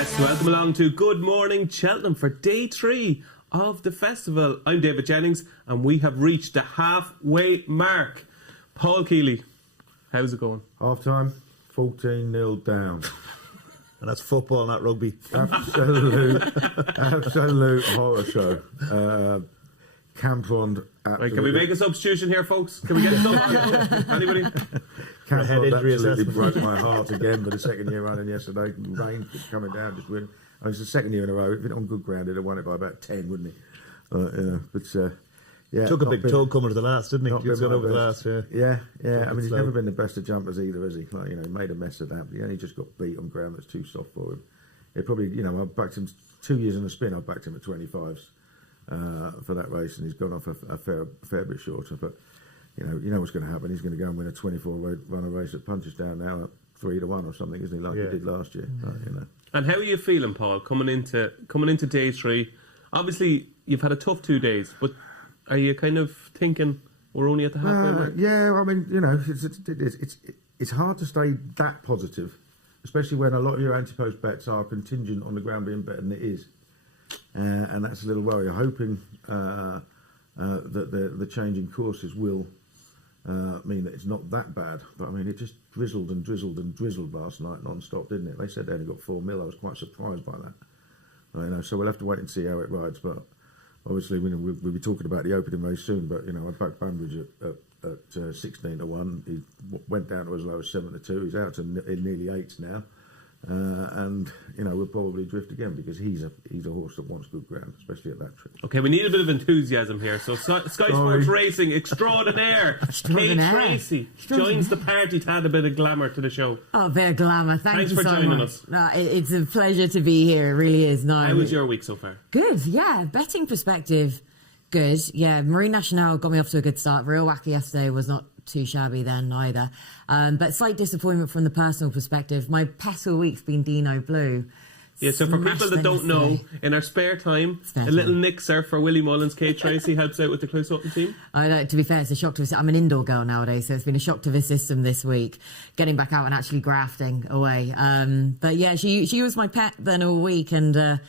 Yes, welcome along to Good Morning Cheltenham for day 3 of the festival. I'm David Jennings and we have reached the halfway mark. Paul Kealy, how's it going? Half time, 14-0 down. And that's football, not rugby. Absolute horror show. Campron. Right, can we make a substitution here, folks? Can we get a sub? Anybody? Campron absolutely broke my heart again for the second year running yesterday. Rain coming down, just winning. I mean, it's the second year in a row. If it on good ground, he'd have won it by about 10, wouldn't he? Yeah, took a big toe coming to the last, didn't he? Not been He's got over the last, yeah. I mean, he's never been the best of jumpers either, has he? Like, he made a mess of that. He only just got beat on ground that's too soft for him. It probably, I backed him 2 years in a spin. I backed him at 25s for that race, and he's gone off a fair bit shorter. But you know what's going to happen. He's going to go and win a 24-runner race that punches down now at 3-1 or something, isn't he? Like he did last year. Mm-hmm. And how are you feeling, Paul, coming into day 3? Obviously, you've had a tough 2 days, but are you kind of thinking we're only at the halfway mark? Yeah, I mean, it's hard to stay that positive, especially when a lot of your anti-post bets are contingent on the ground being better than it is, and that's a little worry. I'm hoping that the changing courses will mean that it's not that bad. But I mean, it just drizzled and drizzled and drizzled last night non-stop, didn't it? They said they only got 4 mil. I was quite surprised by that. So we'll have to wait and see how it rides, but. Obviously, we'll be talking about the opening race soon, but I backed Banbridge at 16-1. He went down to as low as 7-2. He's out to nearly 8 now, and we'll probably drift again because he's a horse that wants good ground, especially at that trip. Okay, we need a bit of enthusiasm here. So Sky Sports Racing extraordinaire, Kate Tracey joins the party to add a bit of glamour to the show. Oh, a bit of glamour. Thanks for so joining much. us. No, it's a pleasure to be here. It really is. No, how was your week so far? Good. Yeah, betting perspective, good. Yeah, Marine Nationale got me off to a good start. Real Wacky yesterday was not too shabby then either. But slight disappointment from the personal perspective. My petal week's been Dino Blue. Yeah, so for people that don't know, in our spare time, a little nixer for Willie Mullins, Kate Tracey helps out with the Close Sutton team. I know, to be fair, it's a shock to the I'm an indoor girl nowadays, so it's been a shock to the system this week, getting back out and actually grafting away. But yeah, she was my pet then all week, and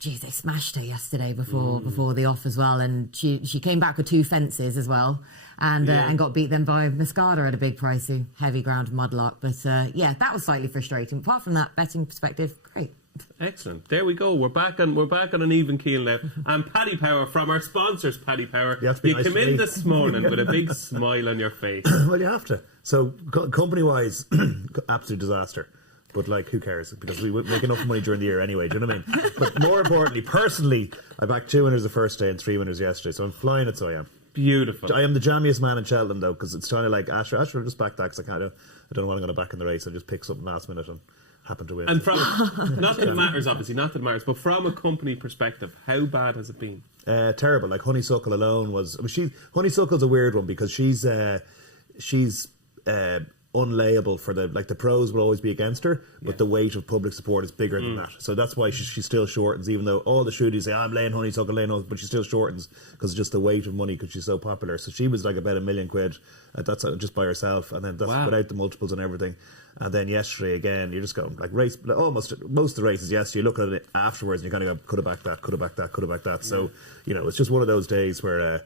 geez, they smashed her yesterday before the off as well, and she came back with 2 fences as well, and got beat then by Mascada at a big price, who heavy ground mudlark. But yeah, that was slightly frustrating. Apart from that, betting perspective, great. Excellent. There we go. We're back on an even keel now. And Paddy Power from our sponsors, Paddy Power. You came in this morning with a big smile on your face. Well, you have to. So company-wise, absolute disaster. But who cares? Because we make enough money during the year anyway. Do you know what I mean? But more importantly, personally, I backed 2 winners the first day and 3 winners yesterday. So I'm flying it. So I am. Beautiful. I am the jammiest man in Cheltenham though, because it's kind of like Asher. Asher just back that because I don't know what I'm going to back in the race. I just pick something last minute and happen to win. And from not that it matters, obviously, not that it matters, but from a company perspective, how bad has it been? Terrible. Like Honeysuckle alone was. I mean, Honeysuckle's a weird one because she's unlayable for the pros will always be against her, but the weight of public support is bigger than that. So that's why she still shortens, even though all the shooties say I'm laying Honeysuckle, but she still shortens because it's just the weight of money because she's so popular. So she was like about £1 million. That's just by herself, and then that's without the multiples and everything. And then yesterday again, you're just going almost most of the races. Yes, you look at it afterwards and you kind of go, could have backed that, could have backed that, could have backed that. So it's just one of those days where.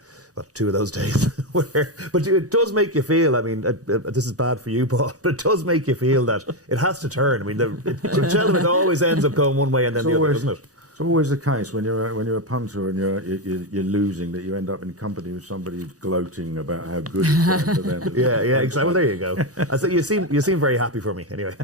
2 of those days but it does make you feel, I mean, this is bad for you, Paul, but it does make you feel that it has to turn. I mean, it always ends up going one way and then the other, doesn't it? It's always the case when you're a punter and you're losing, that you end up in company with somebody who's gloating about how good it's going for them. Yeah, exactly. Well, there you go. I said you seem very happy for me anyway.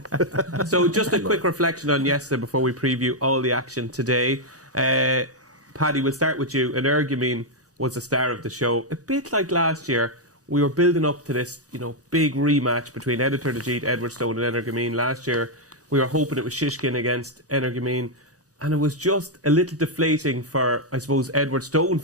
So just a quick reflection on yesterday before we preview all the action today. Paddy, we'll start with you. And Ergamine was the star of the show. A bit like last year, we were building up to this, big rematch between Editor Legit, Edward Stone and Energamine. Last year, we were hoping it was Shishkin against Energamine, and it was just a little deflating for, I suppose, Edward Stone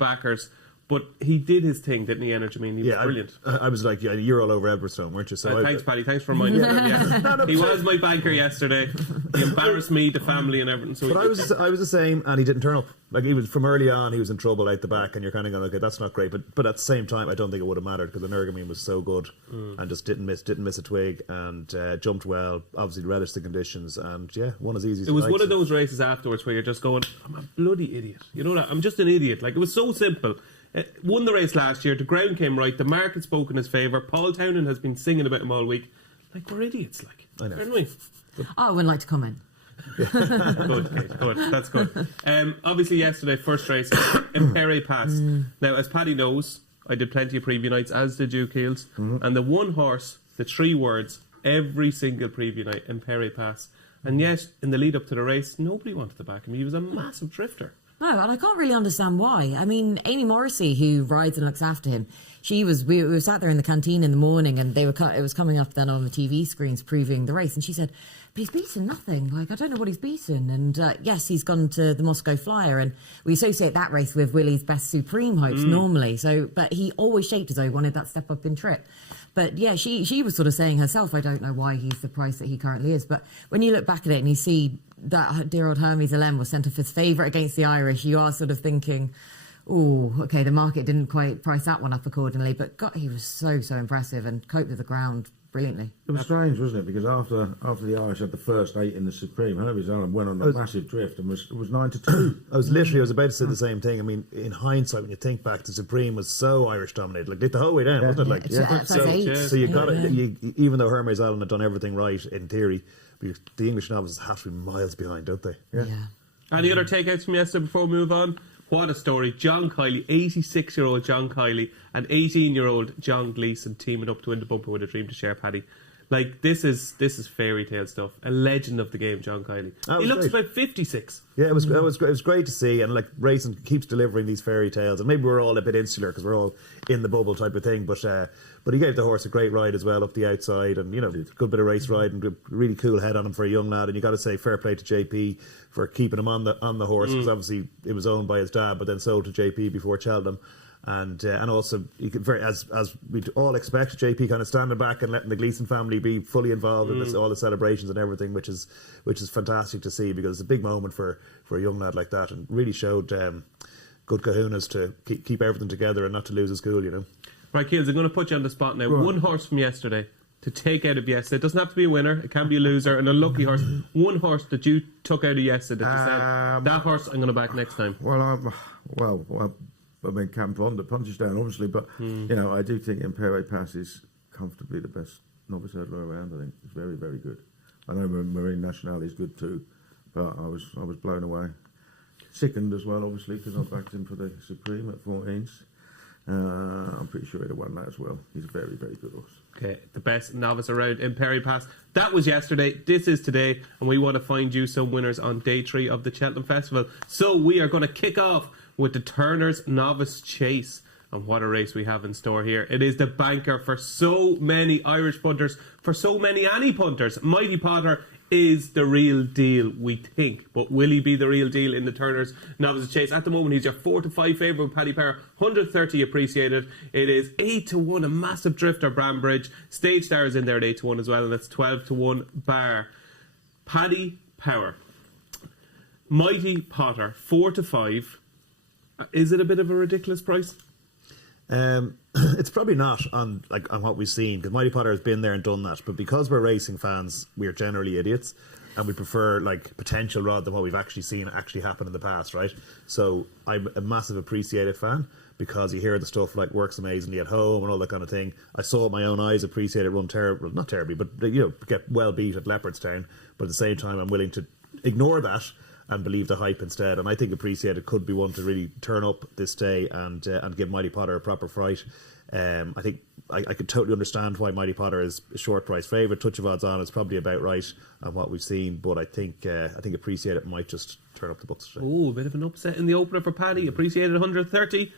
backers. But he did his thing, didn't he, Energy? He was brilliant. I was like, you're all over Everstone, weren't you? So thanks, Paddy. Thanks for reminding me. He was my banker yesterday. He embarrassed me, the family, and everything. So but I was the same, and he didn't turn up. Like, he was from early on, he was in trouble out the back, and you're kind of going, okay, that's not great. But at the same time, I don't think it would have mattered because Energy was so good and just didn't miss a twig and jumped well. Obviously, relished the conditions, and won as easy as it was one of those races afterwards where you're just going, I'm a bloody idiot. You know that? I'm just an idiot. Like, it was so simple. Won the race last year. The ground came right. The market spoke in his favour. Paul Townend has been singing about him all week. Like, we're idiots, like. I know. Aren't we? I wouldn't like to comment. Good, Kate. Good. That's good. Obviously, yesterday, first race, Impere Pass. Now, as Paddy knows, I did plenty of preview nights, as did you, Keels. And the one horse, the 3 words, every single preview night, Impere Pass. And yet, in the lead up to the race, nobody wanted to back him. He was a massive drifter. No, and I can't really understand why. I mean, Amy Morrissey, who rides and looks after him, we were sat there in the canteen in the morning, and it was coming up then on the TV screens previewing the race, and she said, but he's beaten nothing. Like, I don't know what he's beaten. And yes, he's gone to the Moscow Flyer, and we associate that race with Willie's best Supreme hopes normally. So, but he always shaped as though he wanted that step up in trip. But yeah, she was sort of saying herself, I don't know why he's the price that he currently is. But when you look back at it and you see that dear old Hermes Alem was centre fifth favourite against the Irish, you are sort of thinking, oh, okay, the market didn't quite price that one up accordingly. But God, he was so impressive and coped with the ground brilliantly. It was strange, wasn't it? Because after the Irish had the first 8 in the Supreme, Hermes Alem went on a massive drift and was 9-2. I was about to say the same thing. I mean, in hindsight, when you think back, the Supreme was so Irish dominated, like the whole way down, wasn't it? Like, so you got it. Even though Hermes Allen had done everything right in theory, the English novices have to be miles behind, don't they? Yeah. Any other takeouts from yesterday before we move on? What a story. John Kealy, 86-year-old John Kealy, and 18-year-old John Gleeson teaming up to win the bumper with a dream to share, Paddy. Like, this is fairy tale stuff. A legend of the game, John Kealy. He looks about 56. Yeah, it was great to see, and like racing keeps delivering these fairy tales, and maybe we're all a bit insular because we're all in the bubble type of thing, but he gave the horse a great ride as well up the outside, and good bit of race ride and a really cool head on him for a young lad. And you got to say fair play to JP for keeping him on the horse, because obviously it was owned by his dad, but then sold to JP before Cheltenham. And also, you could as we'd all expect, JP kind of standing back and letting the Gleeson family be fully involved in all the celebrations and everything, which is fantastic to see, because it's a big moment for a young lad like that, and really showed good kahunas to keep everything together and not to lose his cool, Right, Keels, I'm going to put you on the spot now. One horse from yesterday to take out of yesterday. It doesn't have to be a winner. It can be a loser, an unlucky horse. One horse that you took out of yesterday that you said, that horse I'm going to back next time. Well, I mean, Cam Vonda punches down, obviously, but I do think Impere Pass is comfortably the best novice hurdler around. I think it's very, very good. I know Marine Nationale is good too, but I was blown away. Sickened as well, obviously, because I backed him for the Supreme at 14s. I'm pretty sure he'd have won that as well. He's a very, very good horse. Okay, the best novice around Impere Pass. That was yesterday. This is today, and we want to find you some winners on day 3 of the Cheltenham Festival. So we are going to kick off with the Turner's Novice Chase. And what a race we have in store here. It is the banker for so many Irish punters, for so many any punters. Mighty Potter is the real deal, we think. But will he be the real deal in the Turner's Novice Chase? At the moment, he's your 4-5 favourite with Paddy Power. 130 appreciated. It is 8-1, a massive drifter, Brambridge. Stage Star is in there at 8-1 as well, and it's 12-1 bar. Paddy Power. Mighty Potter, 4-5. Is it a bit of a ridiculous price? It's probably not on what we've seen, because Mighty Potter has been there and done that. But because we're racing fans, we are generally idiots, and we prefer potential rather than what we've actually seen actually happen in the past, right? So I'm a massive Appreciated fan, because you hear the stuff like works amazingly at home and all that kind of thing. I saw with my own eyes Appreciated run not terribly, but get well beat at Leopardstown. But at the same time, I'm willing to ignore that and believe the hype instead. And I think Appreciated could be one to really turn up this day and give Mighty Potter a proper fright. I think I could totally understand why Mighty Potter is a short price favourite. Touch of odds on is probably about right on what we've seen, but I think Appreciated might just turn up the books today. Oh, a bit of an upset in the opener for Paddy. Appreciated 130.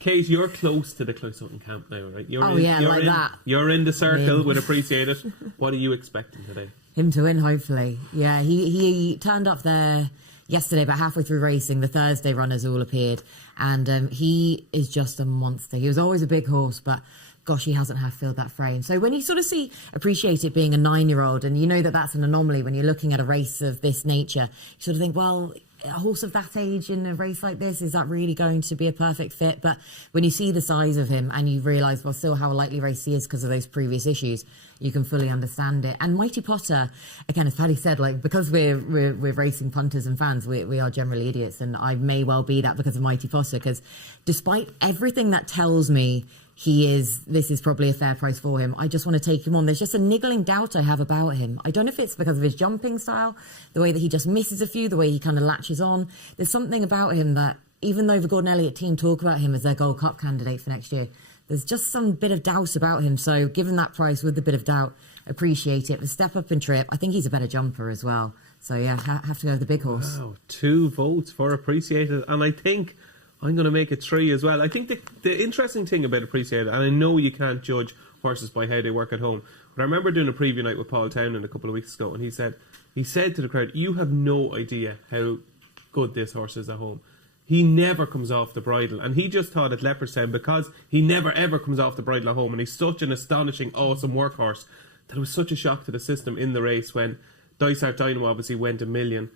Kate, you're close to the Cloysutton camp now, right? You're in the circle with Appreciated. What are you expecting today? Him to win, hopefully. Yeah, he turned up there yesterday, but halfway through racing, the Thursday runners all appeared, and he is just a monster. He was always a big horse, but gosh, he hasn't half-filled that frame. So when you sort of appreciate it being a 9-year-old, and you know that that's an anomaly when you're looking at a race of this nature, you sort of think, well, a horse of that age in a race like this, is that really going to be a perfect fit? But when you see the size of him and you realise, well, still how lightly raced he is because of those previous issues, you can fully understand it. And Mighty Potter, again, as Paddy said, like, because we're racing punters and fans, we are generally idiots, and I may well be that because of Mighty Potter, because despite everything that tells me this is probably a fair price for him, I just want to take him on. There's just a niggling doubt I have about him. I don't know if it's because of his jumping style, the way that he just misses a few, the way he kind of latches on. There's something about him that, even though the Gordon Elliott team talk about him as their Gold Cup candidate for next year, there's just some bit of doubt about him. So given that price with a bit of doubt, appreciate it. The step up and trip, I think he's a better jumper as well. So yeah, have to go with the big horse. Wow, 2 votes for Appreciated, and I think I'm going to make it 3 as well. I think the interesting thing about Appreciated, and I know you can't judge horses by how they work at home, but I remember doing a preview night with Paul Townend a couple of weeks ago, and he said to the crowd, you have no idea how good this horse is at home. He never comes off the bridle, and he just thought at Leopardstown, because he never ever comes off the bridle at home, and he's such an astonishing, awesome workhorse, that it was such a shock to the system in the race when Dysart Dynamo obviously went a million.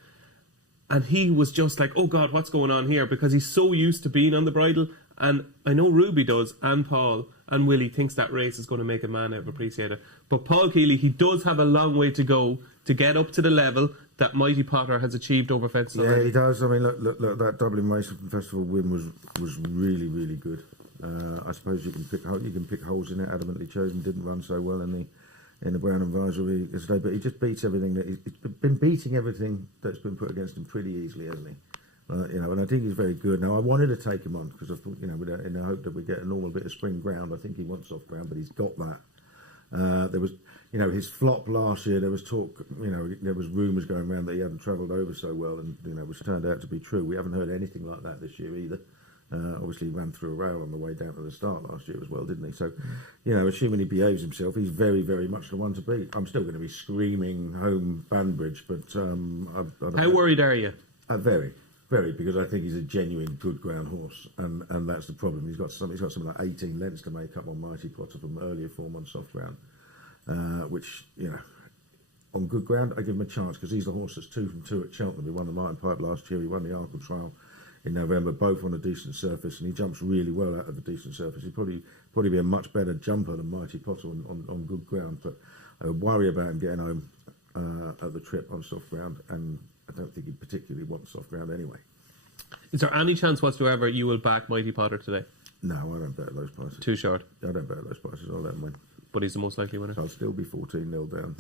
And he was just like, oh God, what's going on here? Because he's so used to being on the bridle. And I know Ruby does, and Paul, and Willie thinks that race is going to make a man out of Appreciated. But Paul Kealy, he does have a long way to go to get up to the level that Mighty Potter has achieved over fences. Yeah, he does. I mean, look, that Dublin Racing Festival win was really, really good. I suppose you can pick holes in it. Adamantly Chosen didn't run so well in the Brown Advisory yesterday, but he just beats everything he's been beating everything that's been put against him pretty easily, hasn't he? And I think he's very good. Now, I wanted to take him on because I thought, in the hope that we get a normal bit of spring ground. I think he wants soft ground, but he's got that. There was, his flop last year. There was talk, there was rumours going around that he hadn't travelled over so well, and which turned out to be true. We haven't heard anything like that this year either. Obviously, he ran through a rail on the way down to the start last year as well, didn't he? So, assuming he behaves himself, he's very, very much the one to beat. I'm still going to be screaming home Banbridge, but how worried are you? Very, very, because I think he's a genuine good ground horse, and that's the problem. He's got something like 18 lengths to make up on Mighty Potter from earlier form on soft ground, which on good ground I give him a chance because he's the horse that's 2 from 2 at Cheltenham. He won the Martin Pipe last year. He won the Arkle Trial in November, both on a decent surface, and he jumps really well out of a decent surface. He'd probably be a much better jumper than Mighty Potter on good ground, but I worry about him getting home at the trip on soft ground, and I don't think he particularly wants soft ground anyway. Is there any chance whatsoever you will back Mighty Potter today? No, I don't bet at those prices. Too short? I don't bet at those prices. I'll let him win. But he's the most likely winner. I'll still be 14-0 down.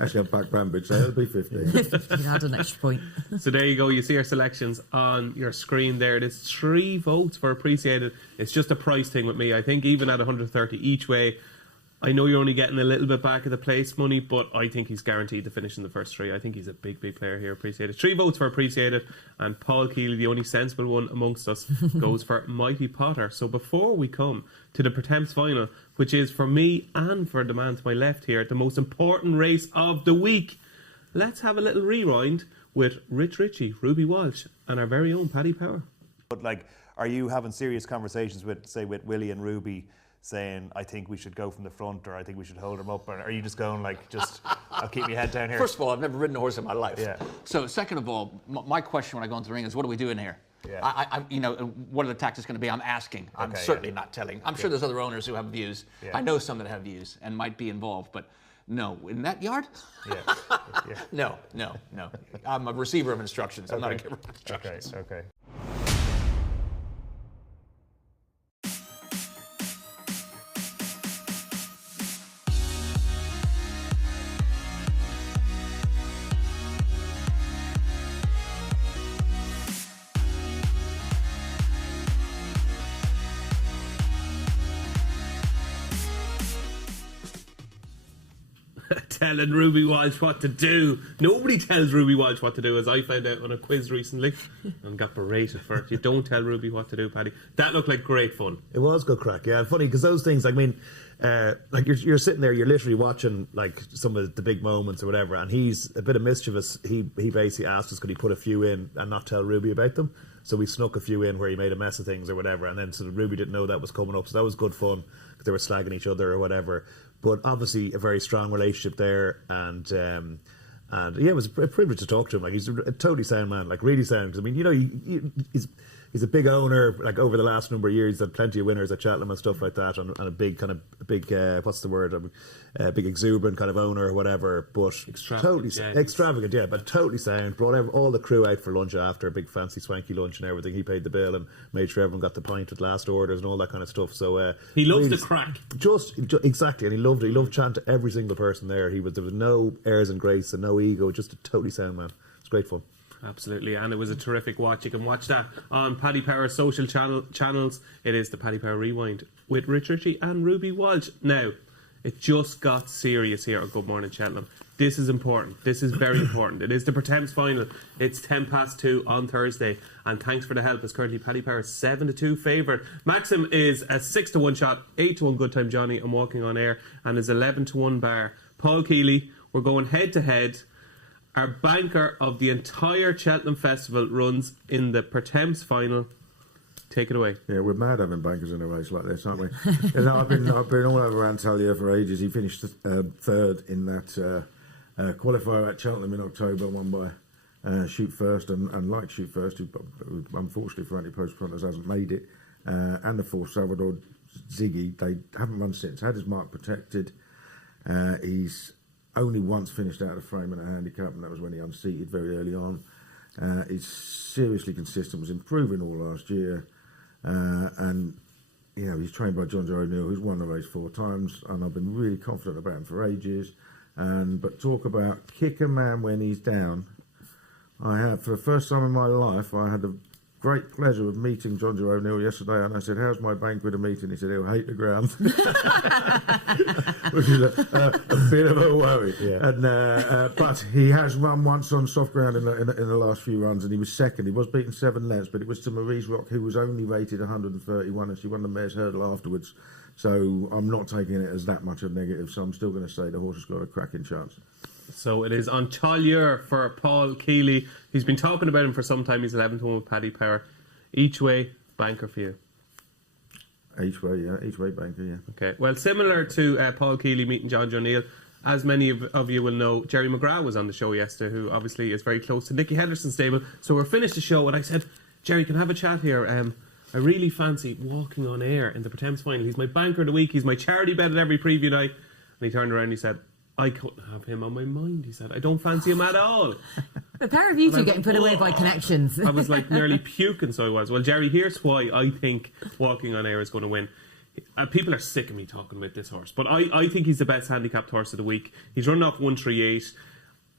Actually, I've backed Banbridge, so it'll be 15. You had an extra point. So there you go. You see our selections on your screen there. It is 3 votes for Appreciated. It's just a price thing with me. I think even at 130 each way, I know you're only getting a little bit back of the place money, but I think he's guaranteed to finish in the first 3. I think he's a big, big player here, Appreciated. 3 votes for Appreciated, and Paul Kealy, the only sensible one amongst us, goes for Mighty Potter. So before we come to the Pertemps final, which is for me and for the man to my left here, the most important race of the week, let's have a little rewind with Rich Ritchie, Ruby Walsh, and our very own Paddy Power. But are you having serious conversations with Willie and Ruby, saying, I think we should go from the front, or I think we should hold him up, or are you just going I'll keep my head down here? First of all, I've never ridden a horse in my life. Yeah. So second of all, my question when I go into the ring is, what are we doing here? Yeah. What are the tactics going to be? I'm asking. I'm certainly not telling. I'm sure there's other owners who have views. Yeah. I know some that have views and might be involved, but no, in that yard? Yeah. No. I'm a receiver of instructions. I'm not a giver of instructions. Okay. telling Ruby Walsh what to do. Nobody tells Ruby Walsh what to do, as I found out on a quiz recently and got berated for it. You don't tell Ruby what to do, Paddy. That looked like great fun. It was good crack, yeah. Funny, because those things, I mean, like you're sitting there, you're literally watching like some of the big moments or whatever, and he's a bit of mischievous. He basically asked us could he put a few in and not tell Ruby about them. So we snuck a few in where he made a mess of things or whatever, and then sort of Ruby didn't know that was coming up. So that was good fun because they were slagging each other or whatever. But obviously a very strong relationship there, and yeah, it was a privilege to talk to him. Like he's a totally sound man, like really sound. Because I mean, you know, he's a big owner. Like over the last number of years, he's had plenty of winners at Cheltenham and stuff like that, and a big kind of what's the word? Big exuberant kind of owner or whatever. But extravagant, yeah, but totally sound. Brought all the crew out for lunch after a big fancy swanky lunch and everything. He paid the bill and made sure everyone got the pint at last orders and all that kind of stuff. So he loves the crack. Just exactly, and he loved it. He loved chatting to every single person there. There was no airs and grace and no ego. Just a totally sound man. It's great fun. Absolutely, and it was a terrific watch. You can watch that on Paddy Power's social channels. It is the Paddy Power Rewind with Rich Ritchie and Ruby Walsh. Now, it just got serious here at Good Morning Cheltenham. This is important. This is very important. It is the Pertemps final. It's 2:10 on Thursday, and thanks for the help. It's currently Paddy Power's 7-2 favourite. Maxim is a 6-1 shot, 8-1 Good Time Johnny and Walking on Air, and is 11-1 bar. Paul Kealy, we're going head to head. Our banker of the entire Cheltenham Festival runs in the Pertemps final. Take it away. Yeah, we're mad having bankers in a race like this, aren't we? You know, I've been all over Antalya for ages. He finished third in that qualifier at Cheltenham in October, won by Shoot First, and like Shoot First, who unfortunately for anti-post fronters hasn't made it, and the fourth Salvador Ziggy, they haven't run since. Had his mark protected. He's only once finished out of frame in a handicap, and that was when he unseated very early on. He's seriously consistent, was improving all last year, and you know he's trained by John Joe O'Neill, who's won the race 4 times, and I've been really confident about him for ages. But talk about kick a man when he's down. I have, for the first time in my life, I had the great pleasure of meeting John Joe O'Neill yesterday, and I said, "How's my bank with a meeting?" He said, "He'll hate the ground," which is a bit of a worry. Yeah. And but he has run once on soft ground in the last few runs, and he was second. He was beaten 7 lengths, but it was to Maurice Rock, who was only rated 131, and she won the mare's hurdle afterwards. So I'm not taking it as that much of a negative. So I'm still going to say the horse has got a cracking chance. So it is on Cheltenham for Paul Kealy. He's been talking about him for some time. He's 11-1 with Paddy Power. Each way, banker for you. Each way, yeah. Each way, banker, yeah. Okay. Well, similar to Paul Kealy meeting John O'Neill, as many of you will know, Jerry McGrath was on the show yesterday, who obviously is very close to Nicky Henderson's stable. So we're finished the show, and I said, "Jerry, can I have a chat here? I really fancy Walking on Air in the Pertemps final. He's my banker of the week. He's my charity bet at every preview night." And he turned around and he said, "I couldn't have him on my mind." He said, "I don't fancy him at all." The pair of you two getting put away by connections. I was like nearly puking, so I was. Well, Jerry, here's why I think Walking on Air is going to win. People are sick of me talking about this horse, but I think he's the best handicapped horse of the week. He's running off 138.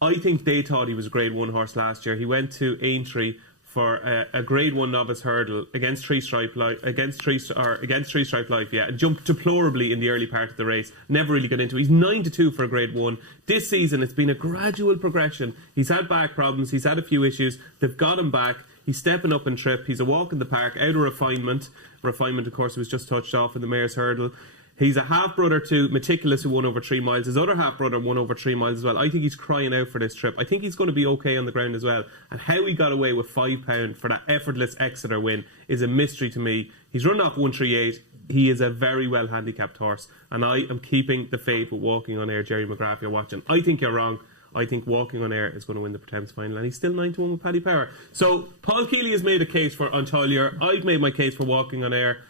I think they thought he was a Grade 1 horse last year. He went to Aintree for a Grade 1 novice hurdle against Three Stripe Life, and jumped deplorably in the early part of the race. Never really got into it. He's 9-2 for a Grade 1. This season, it's been a gradual progression. He's had back problems. He's had a few issues. They've got him back. He's stepping up in trip. He's a walk in the park, out of refinement. Refinement, of course, was just touched off in the mare's hurdle. He's a half-brother to Meticulous, who won over 3 miles. His other half-brother won over 3 miles as well. I think he's crying out for this trip. I think he's going to be okay on the ground as well. And how he got away with £5 for that effortless Exeter win is a mystery to me. He's run off 138. He is a very well handicapped horse. And I am keeping the faith with Walking on Air. Jerry McGrath, you're watching. I think you're wrong. I think Walking on Air is going to win the Pertemps final, and he's still 9-1 with Paddy Power. So Paul Kealy has made a case for Antalya. I've made my case for Walking on Air.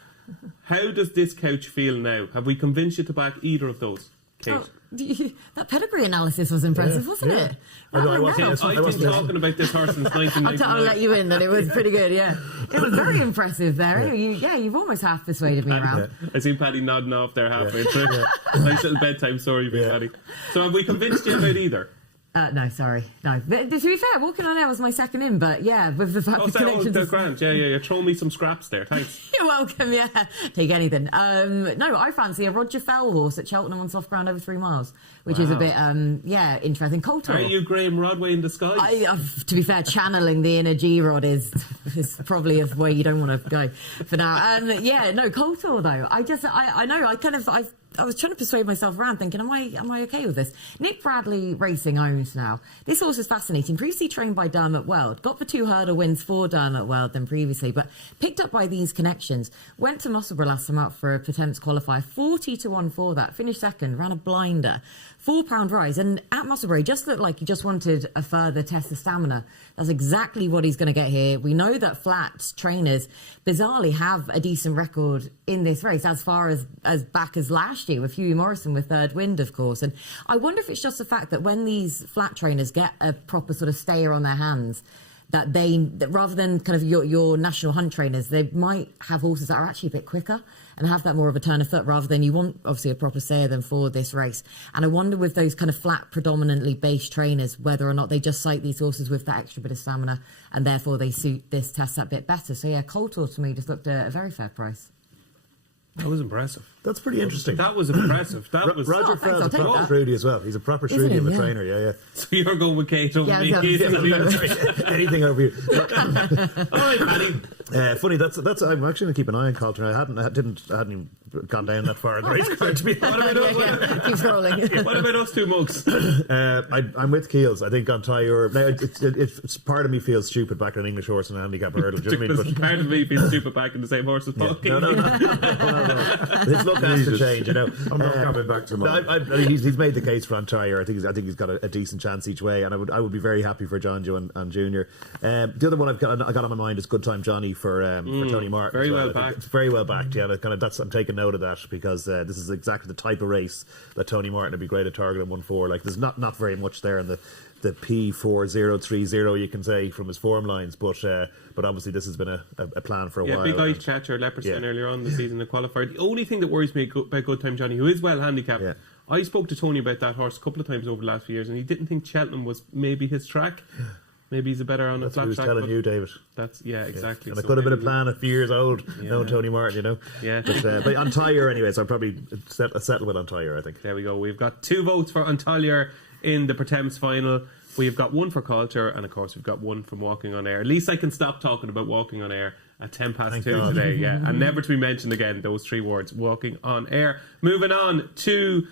How does this couch feel now? Have we convinced you to back either of those, Kate? Oh, that pedigree analysis was impressive, wasn't it? I've been talking about this horse since 1999. I'll let you in that it was pretty good, yeah. It was very impressive there. You've almost half persuaded me around. I see Paddy nodding off there halfway through. Nice little bedtime story for Paddy. So have we convinced you about either? No, sorry. No. But to be fair, Walking on Air was my second in, but yeah, with the fact the connections... they're grand. Yeah. You're throwing me some scraps there. Thanks. You're welcome, yeah. Take anything. No, I fancy a Roger Fell horse at Cheltenham on soft ground over 3 miles, which is a bit, interesting. Coulter. Are you Graham Rodway in disguise? To be fair, channeling the inner G-Rod is probably a way you don't want to go for now. Coulter, though. I was trying to persuade myself around thinking, am I okay with this? Nick Bradley Racing owns now. This horse is fascinating. Previously trained by Dermot Weld. Got the 2 hurdle wins for Dermot Weld than previously, but picked up by these connections. Went to Musselburgh last time out for a Pertemps qualifier. 40-1 for that. Finished second. Ran a blinder. £4 rise. And at Musselburgh, he just looked like he just wanted a further test of stamina. That's exactly what he's going to get here. We know that flat trainers bizarrely have a decent record in this race, as far as back as last year with Hughie Morrison with third wind, of course. And I wonder if it's just the fact that when these flat trainers get a proper sort of stayer on their hands, that rather than kind of your national hunt trainers, they might have horses that are actually a bit quicker and have that more of a turn of foot, rather than you want obviously a proper stayer than for this race. And I wonder with those kind of flat, predominantly based trainers, whether or not they just sight these horses with that extra bit of stamina and therefore they suit this test that bit better. So yeah, Coulter to me just looked a very fair price. That was impressive. That's pretty interesting. That was impressive. That was Roger Fell's a proper Shrudy as well. He's a proper Shrudy of a trainer. Yeah. So you're going with Kate over me. Anything over you. All right, Paddy. Funny. That's. I'm actually going to keep an eye on Coulter. I hadn't even gone down that far in the race card, to be honest. Keep scrolling. What about us two mugs? I'm with Keels. I think on Tyre. Now, it's part of me feels stupid back on an English horse and a handicap hurdle. Do you know what I mean? Part of me feels stupid back in the same horse as Fulke. No. His luck has to change, you know. I'm not coming back to mine. He's made the case for Antire. I think he's got a decent chance each way, and I would be very happy for John Joe and Junior. The other one I got on my mind is Good Time Johnny for Tony Martin. Very well backed. It's very well backed. Yeah, I'm taking note of that, because this is exactly the type of race that Tony Martin would be great at targeting 1-4. Like, there's not very much there in the P4030, you can say, from his form lines, but obviously this has been a plan for a while. Yeah, big ice catcher, Leopardstown earlier on in the season, the qualifier. The only thing that worries me about Good Time Johnny, who is well handicapped, I spoke to Tony about that horse a couple of times over the last few years, and he didn't think Cheltenham was maybe his track. Maybe he's a better on a flat track. That's what he was telling you, David. That's exactly. And it could have been a plan a few years old, knowing Tony Martin, you know. Yeah. But on Tyre anyway, so I'll probably settle with on Tyre, I think. There we go. We've got 2 votes for Antalier in the Pertemps final. We've got 1 for Coulter, and of course we've got 1 from Walking on Air. At least I can stop talking about Walking on Air at 2:10 today, and never to be mentioned again, those 3 words, Walking on Air. Moving on to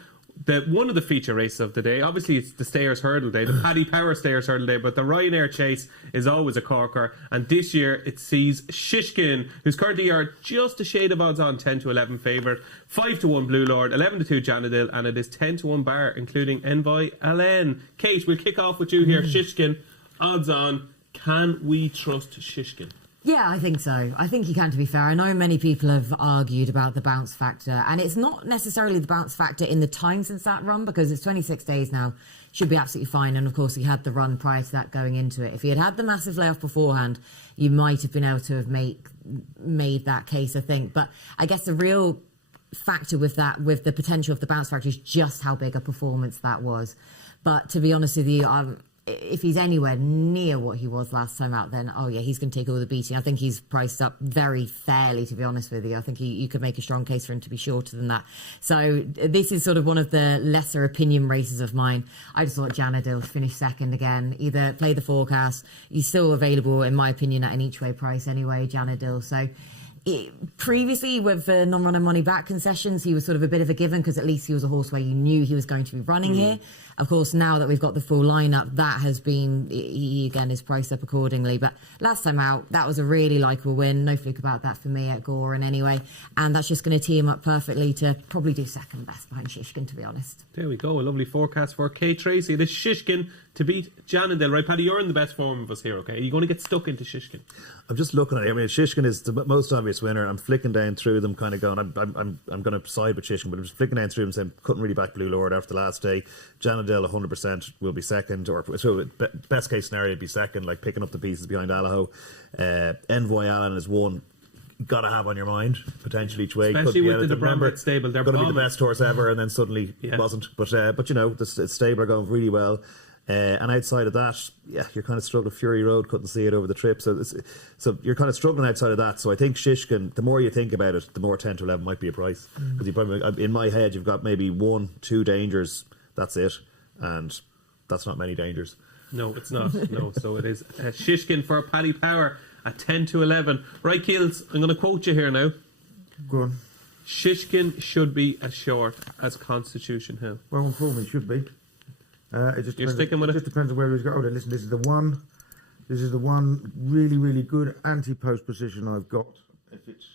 one of the feature races of the day. Obviously it's the Stayers Hurdle Day, the Paddy Power Stayers Hurdle Day, but the Ryanair Chase is always a corker, and this year it sees Shishkin, who's currently just a shade of odds on, 10-11 favourite, 5-1 Blue Lord, 11-2 Janadil, and it is 10-1 Bar, including Envoy Allen. Kate, we'll kick off with you here. Shishkin, odds on. Can we trust Shishkin? Yeah, I think so. I think you can, to be fair. I know many people have argued about the bounce factor, and it's not necessarily the bounce factor in the time since that run, because it's 26 days now. Should be absolutely fine. And of course, he had the run prior to that going into it. If he had the massive layoff beforehand, you might have been able to have made that case, I think. But I guess the real factor with the potential of the bounce factor, is just how big a performance that was. But to be honest with you, if he's anywhere near what he was last time out, then he's going to take all the beating. I think he's priced up very fairly, to be honest with you. I think you could make a strong case for him to be shorter than that. So this is sort of one of the lesser opinion races of mine. I just thought Janadil finished second again. Either play the forecast. He's still available, in my opinion, at an each way price anyway, Janadil. So previously with the non-runner money back concessions, he was sort of a bit of a given, because at least he was a horse where you knew he was going to be running here. Of course, now that we've got the full lineup, that has been, he again is priced up accordingly. But last time out, that was a really likeable win. No fluke about that for me at Goran anyway. And that's just going to tee him up perfectly to probably do second best behind Shishkin, to be honest. There we go. A lovely forecast for Kate Tracey. The Shishkin to beat Janadil. Right, Paddy, you're in the best form of us here, okay? Are you going to get stuck into Shishkin? I'm just looking at it. I mean, Shishkin is the most obvious winner. I'm flicking down through them, kind of going, I'm going to side with Shishkin, but I'm just flicking down through them, saying couldn't really back Blue Lord after the last day. Janadil 100% will be second, or so best case scenario would be second, like picking up the pieces behind Allaho. Envoy Allen is one. Got to have on your mind, potentially each way. Especially with the Bromhead stable. They're going to be the best horse ever, and then suddenly wasn't. But you know, the stable are going really well. And outside of that, you're kind of struggling. Fury Road, couldn't see it over the trip. So you're kind of struggling outside of that. So I think Shishkin, the more you think about it, the more 10 to 11 might be a price. Because you probably, in my head, you've got maybe 1-2 dangers. That's it. And that's not many dangers. No, it's not. No, so it is Shishkin for Paddy Power at 10 to 11. Right, Keels, I'm going to quote you here now. Go on. Shishkin should be as short as Constitution Hill. Well, unfortunately, it should be. It just You're depends, sticking with it? it? Just depends on where he's got. Oh, listen, this is the one really, really good anti-post position I've got. If it's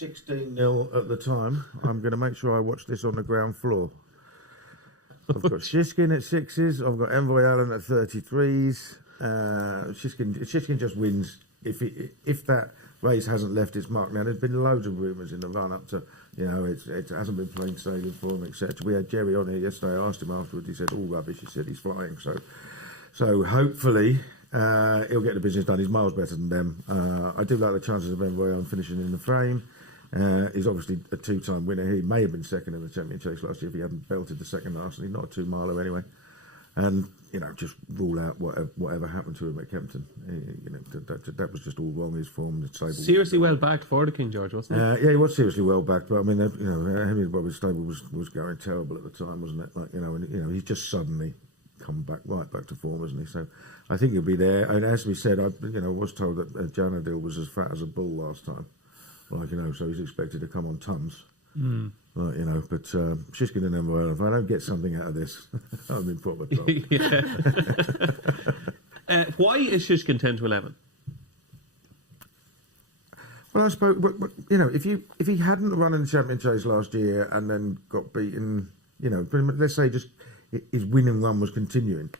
16-0 at the time, I'm going to make sure I watch this on the ground floor. I've got Shishkin at 6s. I've got Envoy Allen at 33s. Shishkin just wins if that race hasn't left its mark. Now, there's been loads of rumours in the run-up to, it hasn't been plain sailing for him, etc. We had Jerry on here yesterday. I asked him afterwards. He said, all rubbish. He said he's flying. So hopefully he'll get the business done. He's miles better than them. I do like the chances of Envoy Allen finishing in the frame. He's obviously a two-time winner. He may have been second in the Cheltenham Chase last year if he hadn't belted the second last. And he's not a two-miler anyway. And, just rule out whatever happened to him at Kempton. That was just all wrong, his form. The stable. Seriously well backed for the King George, wasn't he? Yeah, he was seriously well backed. But, I mean, Henry Bobby's stable was going terrible at the time, wasn't it? He's just suddenly come back to form, hasn't he? So I think he'll be there. And as we said, I was told that Janadil was as fat as a bull last time. So he's expected to come on tons. But Shishkin and Envoy Allen, if I don't get something out of this, I'm in proper trouble. Why is Shishkin 10 to 11? Well, I suppose, if he hadn't run in the Champion Chase last year and then got beaten, let's say just his winning run was continuing,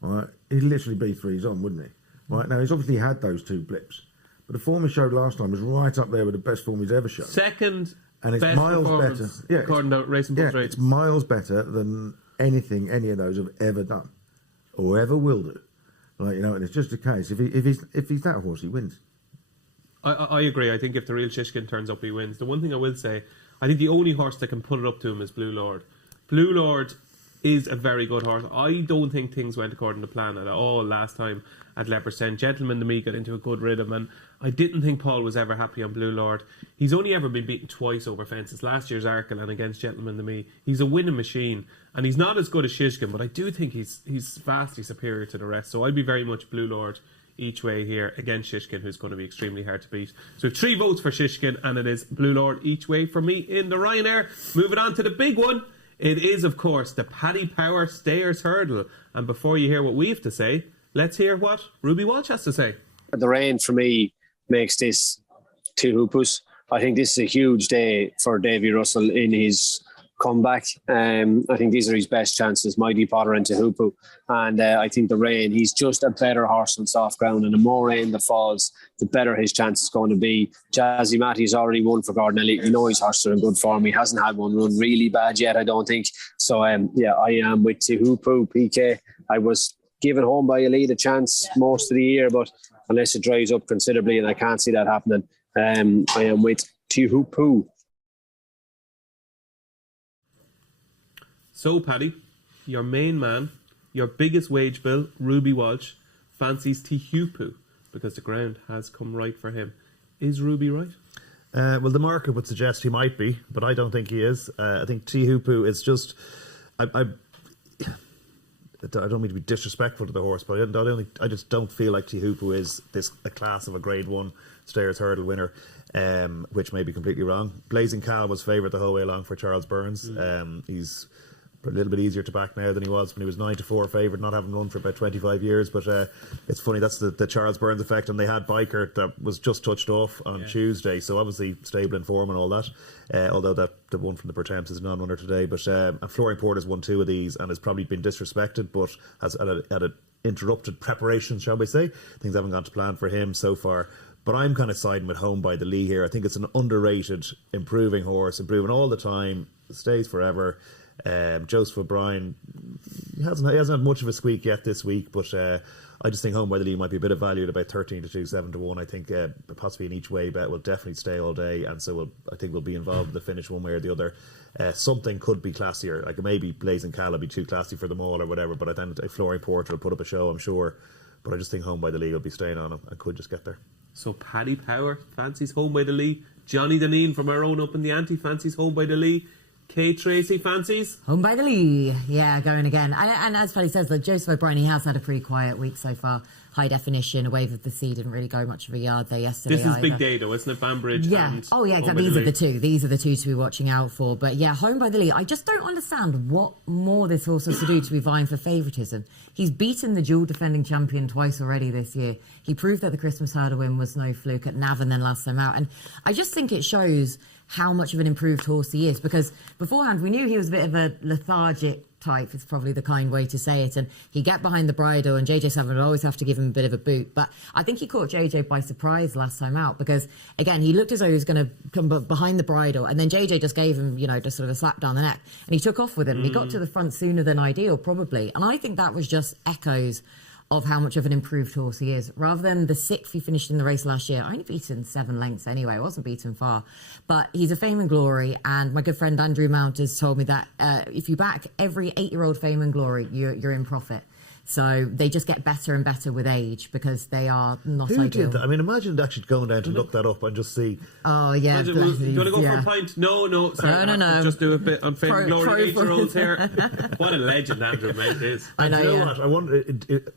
right, he'd literally be 3s on, wouldn't he? Right, now, he's obviously had those 2 blips. But the form he showed last time was right up there with the best form he's ever shown. Second and it's best miles better. Yeah, according to Racing Bulls rates. It's miles better than anything any of those have ever done or ever will do. And it's just a case. If he's that horse, he wins. I agree. I think if the real Shishkin turns up, he wins. The one thing I will say, I think the only horse that can put it up to him is Blue Lord. Blue Lord is a very good horse. I don't think things went according to plan at all last time at Leopardstown. Gentleman to me got into a good rhythm, and I didn't think Paul was ever happy on Blue Lord. He's only ever been beaten twice over fences, last year's Arkle and against Gentleman to me. He's a winning machine, and he's not as good as Shishkin, but I do think he's vastly superior to the rest. So I'd be very much Blue Lord each way here against Shishkin, who's going to be extremely hard to beat. So we have 3 votes for Shishkin, and it is Blue Lord each way for me in the Ryanair. Moving on to the big one. It is, of course, the Paddy Power Stayers Hurdle. And before you hear what we have to say, let's hear what Ruby Walsh has to say. The rain, for me, makes this 2 hoopers. I think this is a huge day for Davy Russell in his comeback. I think these are his best chances, Mighty Potter and Tehupu. And I think the rain, he's just a better horse on soft ground. And the more rain that falls, the better his chance is going to be. Jazzy Matty's already won for Gardinelli. You know his horses are in good form. He hasn't had one run really bad yet, I don't think. So, I am with Tehupu, PK. I was given home by a lead a chance most of the year, but unless it dries up considerably, and I can't see that happening, I am with Tehupu. So, Paddy, your main man, your biggest wage bill, Ruby Walsh, fancies Tehupu because the ground has come right for him. Is Ruby right? Well, the market would suggest he might be, but I don't think he is. I think Tehupu is just... I don't mean to be disrespectful to the horse, but I just don't feel like Tehupu is a class of a Grade 1 Stayers Hurdle winner, which may be completely wrong. Blazing Cal was favourite the whole way along for Charles Burns. He's a little bit easier to back now than he was when he was 9-4 favourite, not having run for about 25 years. But it's funny, that's the Charles Burns effect. And they had Biker that was just touched off on Tuesday, so obviously stable in form and all that. Although the one from the Pertemps is a non-runner today. But Flooring Porter's won 2 of these and has probably been disrespected, but has had an interrupted preparation, shall we say. Things haven't gone to plan for him so far. But I'm kind of siding with Home by the Lee here. I think it's an underrated, improving horse, improving all the time, stays forever. Joseph O'Brien, he hasn't had much of a squeak yet this week, but I just think Home by the Lee might be a bit of value at about 13 to 2, 7 to 1. I think possibly an each way bet will definitely stay all day, and so I think we'll be involved in the finish one way or the other. Something could be classier, like maybe Blazing Cal will be too classy for them all or whatever, but I think Flooring Porter will put up a show, I'm sure. But I just think Home by the Lee will be staying on him and could just get there. So Paddy Power fancies Home by the Lee. Johnny Deneen from our own up in the ante fancies Home by the Lee. Kate Tracey fancies Home by the Lee. Yeah, going again. And as Paddy says, like Joseph O'Brien, he has had a pretty quiet week so far. High Definition, A Wave of the Sea didn't really go much of a yard there yesterday. This is either. big day though, isn't it? Banbridge. Yeah. And Oh yeah, Home exactly. by These the are the two. These are the two to be watching out for. But yeah, Home by the Lee. I just don't understand what more this horse has to do to be vying for favouritism. He's beaten the dual defending champion twice already this year. He proved that the Christmas Hurdle win was no fluke at Navan then last time out. And I just think it shows how much of an improved horse he is, because beforehand we knew he was a bit of a lethargic type, is probably the kind way to say it, and he'd get behind the bridle and JJ Savin would always have to give him a bit of a boot. But I think he caught JJ by surprise last time out, because again he looked as though he was going to come behind the bridle, and then JJ just gave him, just sort of a slap down the neck, and he took off with him and he got to the front sooner than ideal probably. And I think that was just echoes of how much of an improved horse he is. Rather than the 6th he finished in the race last year, only beaten 7 lengths anyway, wasn't beaten far. But he's a Fame and Glory, and my good friend Andrew Mount has told me that if you back every 8-year-old Fame and Glory, you're in profit. So they just get better and better with age because they are not Who ideal. did that? I mean, imagine actually going down to look that up and just see. Oh, yeah. Do you want to go for a pint? No. Sorry, No. Just do a bit on Fame and Glory 8-year-olds here. What a legend Andrew Mount is. I know, Do you know yeah. what? I wonder,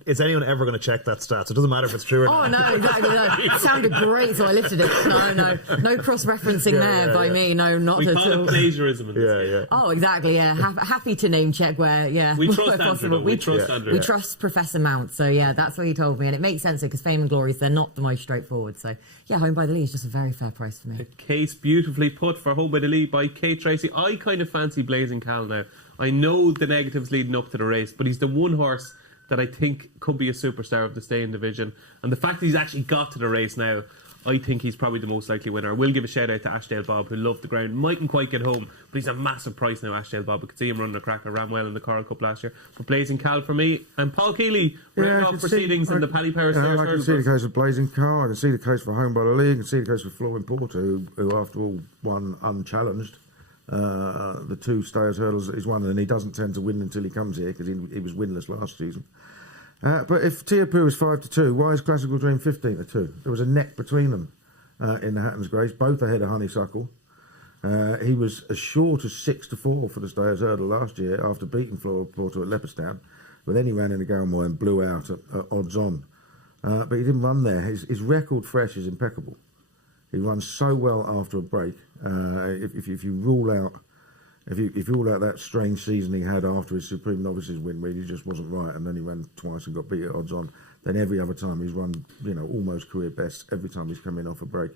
is anyone ever going to check that stat? It doesn't matter if it's true or not. Oh, no, exactly. No. It sounded great, so I lifted it. No cross-referencing there by me. No, not We at call all. it plagiarism in this game. Yeah. Oh, exactly, yeah. Happy to name check where, We trust where Andrew, possible. though. We trust Andrew. We trust Professor Mount. So, yeah, that's what he told me. And it makes sense because Fame and Glories, they're not the most straightforward. So, yeah, Home by the Lee is just a very fair price for me. A case beautifully put for Home by the Lee by Kate Tracey. I kind of fancy Blazing Cal now. I know the negatives leading up to the race, but he's the one horse that I think could be a superstar of the staying division. And the fact that he's actually got to the race now, I think he's probably the most likely winner. I will give a shout out to Ashdale Bob, who loved the ground. Mightn't quite get home, but he's a massive price now, Ashdale Bob. I could see him running a cracker, ran well in the Coral Cup last year. But Blazing Cal for me, and Paul Kealy ran off proceedings in the Paddy Power Stairs. I can see the case of Blazing Car, I can see the case for Home by the League, I can see the case for Flooring Porter, who after all won unchallenged. The 2 Stayers hurdles that he's won, and he doesn't tend to win until he comes here because he was winless last season. But if Tiapu is 5 to 2, why is Classical Dream 15 to 2? There was a neck between them in the Hatton's Grace, both ahead of Honeysuckle. He was as short as 6 to 4 for the Stayers hurdle last year after beating Flooring Porter at Leopardstown, but then he ran into Galmoy and blew out at odds on. But he didn't run there. His record fresh is impeccable. He runs so well after a break. If you rule out that strange season he had after his Supreme Novices win, where he just wasn't right, and then he ran twice and got beat at odds on, then every other time he's run, almost career best every time he's come in off a break.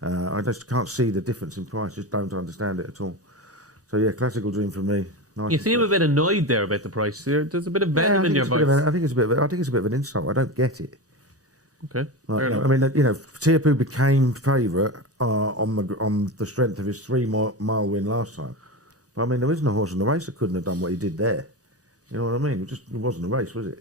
I just can't see the difference in price. Just don't understand it at all. So yeah, Classical Dream for me. Nice. You seem a bit annoyed there about the price. There's a bit of venom in your voice. I think it's a bit of an insult. I don't get it. Okay. Fair enough. I mean, Tiapu became favourite on the strength of his 3-mile win last time. But I mean, there isn't a horse in the race that couldn't have done what he did there. You know what I mean? It wasn't a race, was it?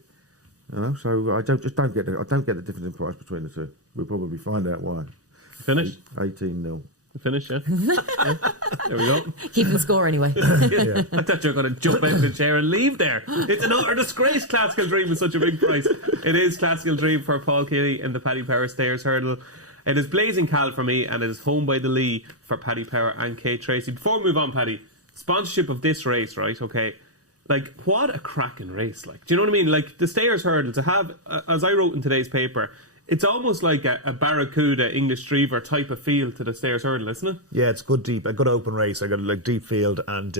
So I don't get the difference in price between the two. We'll probably find out why. Finish? 18-0. Finish, yeah. There we go. Keeping the score anyway. Yeah. I thought you were going to jump out of the chair and leave there. It's an utter disgrace Classical Dream with such a big price. It is Classical Dream for Paul Kealy in the Paddy Power Stayers hurdle. It is Blazing Cal for me, and it is Home by the Lee for Paddy Power and Kate Tracey. Before we move on, Paddy, sponsorship of this race, right? Okay. Like, what a cracking race. Like, do you know what I mean? Like, the Stayers hurdle, to have, as I wrote in today's paper, it's almost like a Barracuda English Streaver type of feel to the Stayers hurdle, isn't it? Yeah, it's a good open race. I got a deep field, and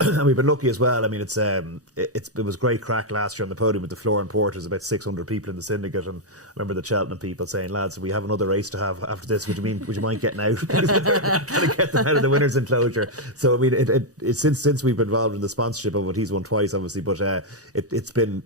and we've been lucky as well. I mean, it was great crack last year on the podium with the Floor and Porters, about 600 people in the syndicate, and I remember the Cheltenham people saying, "Lads, we have another race to have after this. Would you mind getting out? Got to get them out of the winners' enclosure." So I mean, it since we've been involved in the sponsorship of it, he's won twice, obviously, but it's been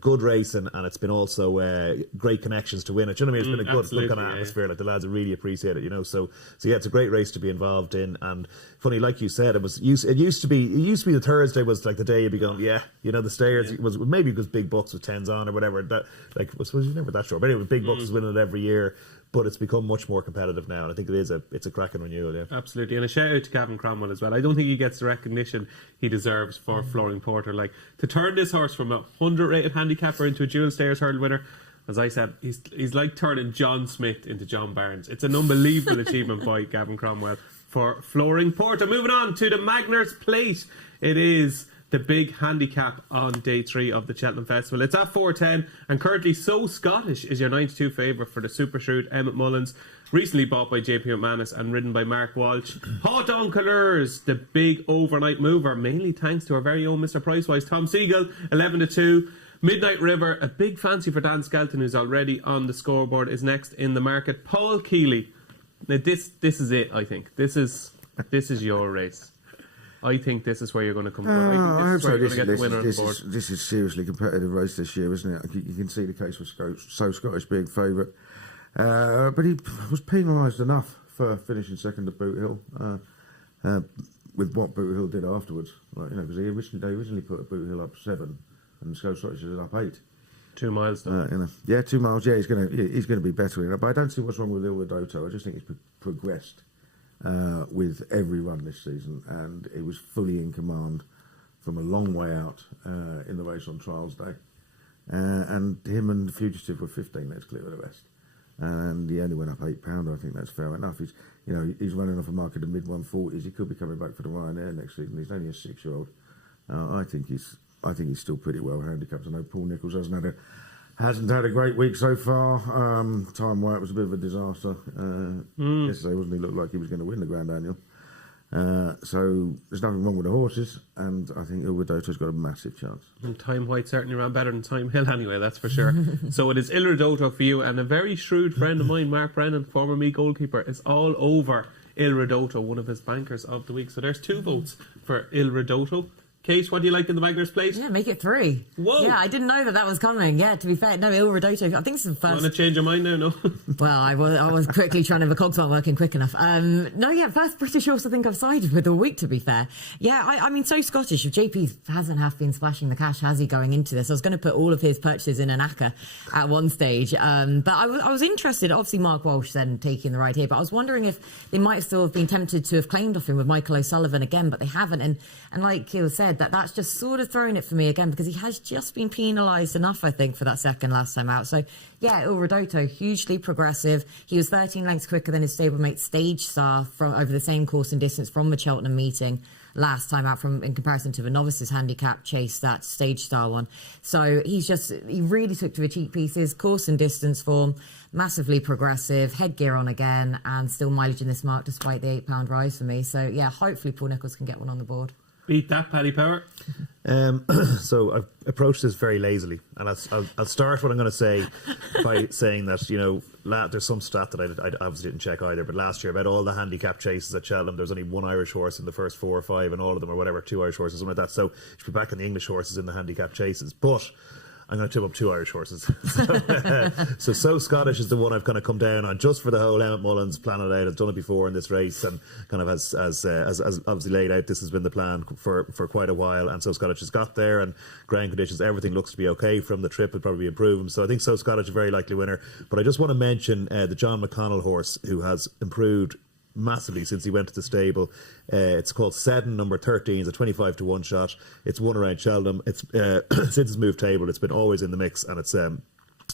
good racing, and it's been also great connections to win it. You know what I mean? It's been a good kind of atmosphere. Like the lads really appreciate it, you know. So yeah, it's a great race to be involved in. And funny, like you said, it used to be the Thursday was like the day you'd be going, the Stayers was maybe because Big Bucks with 10s on or whatever. That I suppose you're never that sure. But anyway, Big Bucks is winning it every year. But it's become much more competitive now, and I think it's a cracking renewal. Yeah, absolutely. And a shout out to Gavin Cromwell as well. I don't think he gets the recognition he deserves for Flooring Porter. Like, to turn this horse from a 100-rated handicapper into a dual Stayers hurdle winner, as I said, he's like turning John Smith into John Barnes. It's an unbelievable achievement by Gavin Cromwell for Flooring Porter. Moving on to the Magners Plate. It is the big handicap on day 3 of the Cheltenham Festival. It's at 4:10, and currently So Scottish is your 9-2 favourite for the super shrewd Emmett Mullins, recently bought by JP McManus and ridden by Mark Walsh. Hot on Colours, the big overnight mover, mainly thanks to our very own Mr. Pricewise, Tom Siegel, 11-2. Midnight River, a big fancy for Dan Skelton, who's already on the scoreboard, is next in the market. Paul Kealy. Now this is it, I think. This is your race. I think this is where you're going to come from. I hope so. This is seriously competitive race this year, isn't it? You can see the case for So Scottish being favourite. But he was penalised enough for finishing second at Boot Hill, with what Boot Hill did afterwards. Like, because they originally put Boot Hill up 7, and So Scottish is up 8. 2 miles though. 2 miles. Yeah, he's going to be better in it. But I don't see what's wrong with Il Ridoto. I just think he's progressed with every run this season, and he was fully in command from a long way out in the race on Trials Day. And him and the Fugitive were 15 lengths clear of the rest, and he only went up £8. I think that's fair enough. He's running off a mark at the mid 140s. He could be coming back for the Ryanair next season. He's only a 6-year-old. I think he's still pretty well handicapped. I know Paul Nicholls hasn't had a great week so far. Time White was a bit of a disaster yesterday, wasn't he? Looked like he was going to win the Grand Annual. So there's nothing wrong with the horses, and I think Il Ridoto's got a massive chance. And Time White certainly ran better than Time Hill anyway, that's for sure. So it is Il Ridoto for you, and a very shrewd friend of mine, Mark Brennan, former Meath goalkeeper, is all over Il Ridoto, one of his bankers of the week. So there's 2 votes for Il Ridoto. Kate, what do you like in the Magners Plate? Yeah, make it 3. Whoa! Yeah, I didn't know that was coming. Yeah, to be fair, no, Il Ridoto. I think it's the first. You want to change your mind now? No. Well, I was quickly trying to. The cogs weren't working quick enough. First British horse I think I've sided with all week. To be fair, yeah, I mean, So Scottish. If JP hasn't been splashing the cash, has he, going into this? I was going to put all of his purchases in an ACCA at one stage, but I was interested. Obviously, Mark Walsh then taking the ride here, but I was wondering if they might have still have been tempted to have claimed off him with Michael O'Sullivan again, but they haven't. And like Kealy said, that's just sort of thrown it for me again, because he has just been penalised enough, I think, for that second last time out. So yeah, Il Ridoto, hugely progressive. He was 13 lengths quicker than his stablemate Stage Star from over the same course and distance from the Cheltenham meeting last time out, in comparison to the Novices Handicap Chase, that Stage Star one. So he really took to the cheap pieces, course and distance form, massively progressive, headgear on again, and still mileage in this mark despite the £8 rise for me. So yeah, hopefully Paul Nicholls can get one on the board. Beat that, Paddy Power. So I've approached this very lazily, and I'll start what I'm going to say by saying that, there's some stat that I obviously didn't check either, but last year about all the handicap chases at Cheltenham, there was only 1 Irish horse in the first 4 or 5, and all of them, or whatever, 2 Irish horses, something like that. So you should be back in the English horses in the handicap chases. But I'm going to tip up 2 Irish horses. So Scottish is the one I've kind of come down on just for the whole Emmett Mullins plan it out. I've done it before in this race, and kind of as obviously laid out, this has been the plan for quite a while. And So Scottish has got there, and ground conditions, everything looks to be okay from the trip. Will probably improve. So I think So Scottish is a very likely winner. But I just want to mention the John McConnell horse, who has improved massively since he went to the stable. It's called Seddon, number 13. It's a 25-1 shot. It's won around Cheltenham. It's since it's moved table, it's been always in the mix, and it's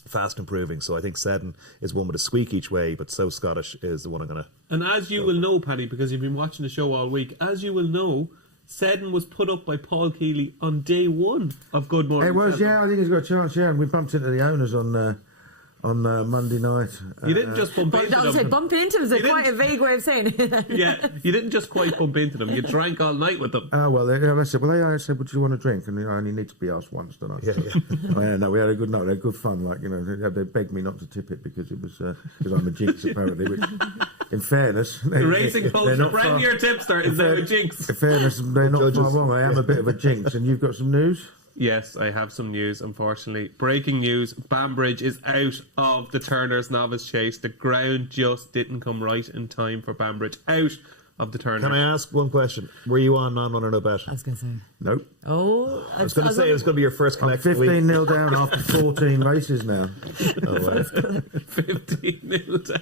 fast improving. So I think Seddon is one with a squeak each way, but So Scottish is the one I'm going to. And as you will know, Paddy, because you've been watching the show all week, as you will know, Seddon was put up by Paul Kealy on day 1 of Good Morning. It was, yeah. I think he's got a chance. Yeah, and we bumped into the owners on on Monday night. You didn't just bump into I would say them. bumping into them is quite a vague way of saying it. Yeah, you didn't just quite bump into them. You drank all night with them. Oh, well, I said, well, do you want a drink? And I only need to be asked once, don't I? Yeah. No, we had a good night. We had good fun. Like, they begged me not to tip it because it was because I'm a jinx, apparently. Which, in fairness, The racing coach, brand your tipster, is there a jinx? In fairness, they're not far wrong. I am a bit of a jinx. And you've got some news? Yes, I have some news, unfortunately. Breaking news, Banbridge is out of the Turners Novice Chase. The ground just didn't come right in time for Banbridge. Out of the Turners. Can I ask one question? Were you on non-run or no bet? I was going to say. Nope. Oh, I was going to say it was going to be your first I'm connect. 15-0 down after 14 races now. Oh, wow. 15-0 down.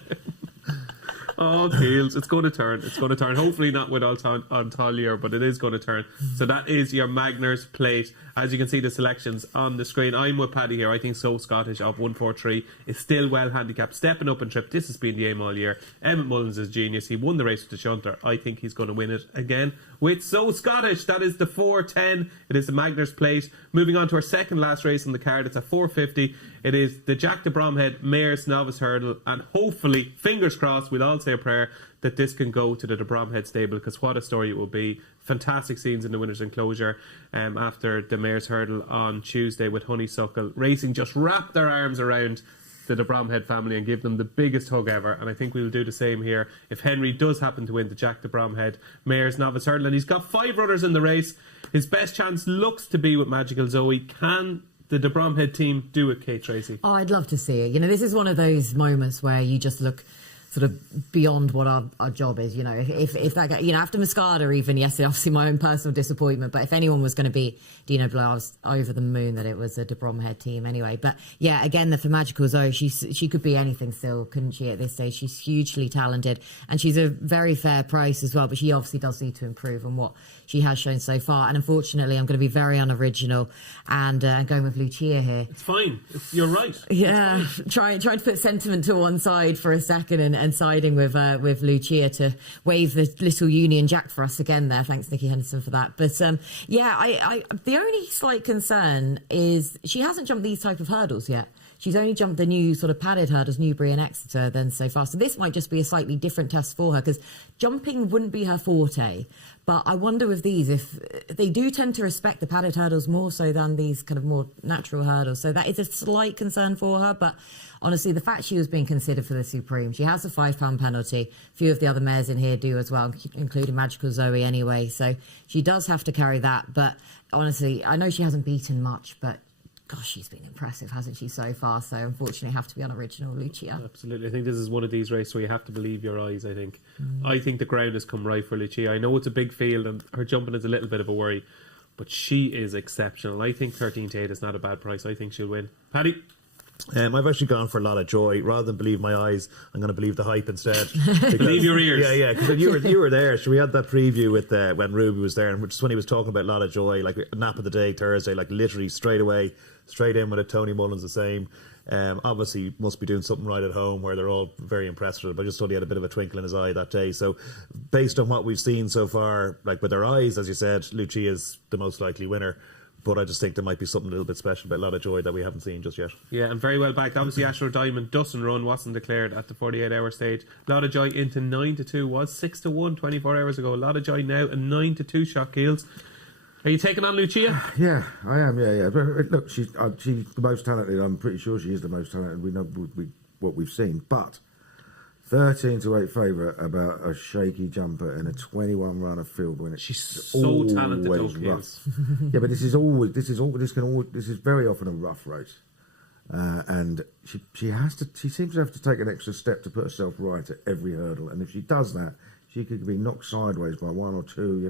Oh, Keels, it's going to turn. It's going to turn. Hopefully not with Antalya, but it is going to turn. So that is your Magners plate. As you can see the selections on the screen, I'm with Paddy here. I think So Scottish of 143 is still well handicapped, stepping up in trip. This has been the aim all year. Emmett Mullins is genius. He won the race with the shunter. I think he's going to win it again with So Scottish. That is the 410. It is the Magners plate. Moving on to our second last race on the card. It's a 450. It is the Jack de Bromhead Mares Novice Hurdle, and hopefully, fingers crossed, we'll all say a prayer that this can go to the de Bromhead stable, because what a story it will be. Fantastic scenes in the winner's enclosure after the Mares Hurdle on Tuesday with Honeysuckle. Racing just wrapped their arms around the de Bromhead family and give them the biggest hug ever, and I think we'll do the same here if Henry does happen to win the Jack de Bromhead Mares Novice Hurdle. And he's got 5 runners in the race. His best chance looks to be with Magical Zoe. Can the de Bromhead team do it, Kate Tracey? Oh, I'd love to see it. This is one of those moments where you just look sort of beyond what our job is. If that guy, after Moscada even yesterday, obviously my own personal disappointment, but if anyone was going to be Dino Blow, I was over the moon that it was a de Bromhead team anyway. But yeah, again, for Magical Zoe, she could be anything still, couldn't she, at this stage? She's hugely talented, and she's a very fair price as well, but she obviously does need to improve on what she has shown so far. And unfortunately, I'm going to be very unoriginal and going with Lucia here. It's fine. You're right. Yeah, trying to put sentiment to one side for a second and siding with Lucia to wave the little Union Jack for us again there. Thanks, Nikki Henderson, for that. But I the only slight concern is she hasn't jumped these type of hurdles yet. She's only jumped the new sort of padded hurdles, Newbury and Exeter, then so far. So this might just be a slightly different test for her, because jumping wouldn't be her forte. But I wonder with these, if they do tend to respect the padded hurdles more so than these kind of more natural hurdles. So that is a slight concern for her. But honestly, the fact she was being considered for the Supreme, she has a £5 penalty. A few of the other mares in here do as well, including Magical Zoe anyway. So she does have to carry that. But honestly, I know she hasn't beaten much, but gosh, she's been impressive, hasn't she, so far? So unfortunately, I have to be unoriginal, Lucia. Absolutely. I think this is one of these races where you have to believe your eyes, I think. I think the ground has come right for Lucia. I know it's a big field and her jumping is a little bit of a worry, but she is exceptional. I think 13-8 is not a bad price. I think she'll win. Paddy? I've actually gone for a lot of joy. Rather than believe my eyes, I'm going to believe the hype instead. Believe your ears. Yeah, because you were there. So we had that preview with when Ruby was there, and just when he was talking about a lot of joy, like a nap of the day Thursday, like literally straight away, straight in with it. Tony Mullins the same. Obviously must be doing something right at home where they're all very impressed with it, but I just thought he had a bit of a twinkle in his eye that day. So based on what we've seen so far, like with their eyes, as you said, Lucia is the most likely winner. But I just think there might be something a little bit special about a lot of joy that we haven't seen just yet. Yeah, and very well backed. Obviously, Ashrow Diamond doesn't run, wasn't declared at the 48-hour stage. A lot of joy into 9-2, was 6-1 24 hours ago. A lot of joy now, and 9-2 shot Keels. Are you taking on Lucia? Yeah, I am. Yeah. But look, she's the most talented. I'm pretty sure she is the most talented. We know what we've seen, but 13-8 favourite about a shaky jumper in a 21 runner field when she's so talented, though, rough. Yeah, but this is very often a rough race, and she seems to have to take an extra step to put herself right at every hurdle, and if she does that, she could be knocked sideways by one or two. I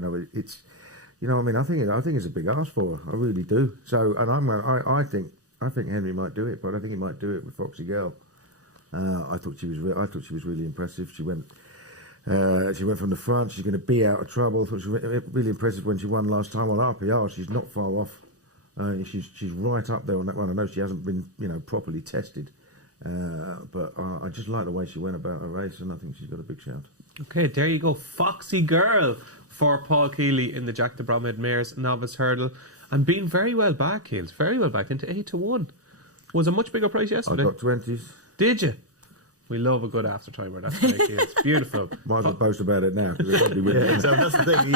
think it's a big ask for her. I really do. So, and I think Henry might do it, but I think he might do it with Foxy Girl. I thought she was really impressive. She went from the front. She's going to be out of trouble. I thought she was really impressive when she won last time on RPR. She's not far off. She's right up there on that one. I know she hasn't been properly tested, but I just like the way she went about her race, and I think she's got a big shout. Okay, there you go, Foxy Girl for Paul Kealy in the Jack de Bromhead Mares Novice Hurdle, and being very well back, Keels, very well back into 8-1. Was a much bigger price yesterday. I got 20s. Did you? We love a good after-timer. That's what it is. Beautiful. Might as well boast about it now. Because it won't be winning. So that's the thing.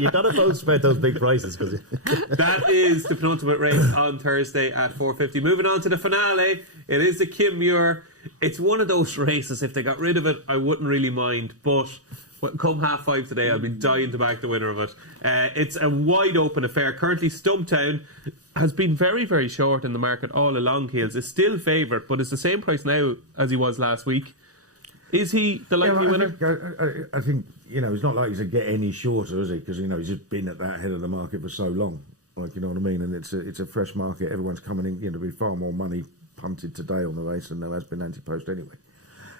You got to boast about those big prices. That is the penultimate race on Thursday at 4:50. Moving on to the finale. It is the Muir. It's one of those races. If they got rid of it, I wouldn't really mind. But come 5:30 today, I'll be dying to back the winner of it. It's a wide open affair. Currently, Stumptown has been very, very short in the market all along. Keels is still favourite, but it's the same price now as he was last week. Is he the likely winner? I think it's not like he's going to get any shorter, is he? Because he's just been at that head of the market for so long. Like, you know what I mean? And it's a fresh market. Everyone's coming in. There'll be far more money punted today on the race than there has been anti-post anyway.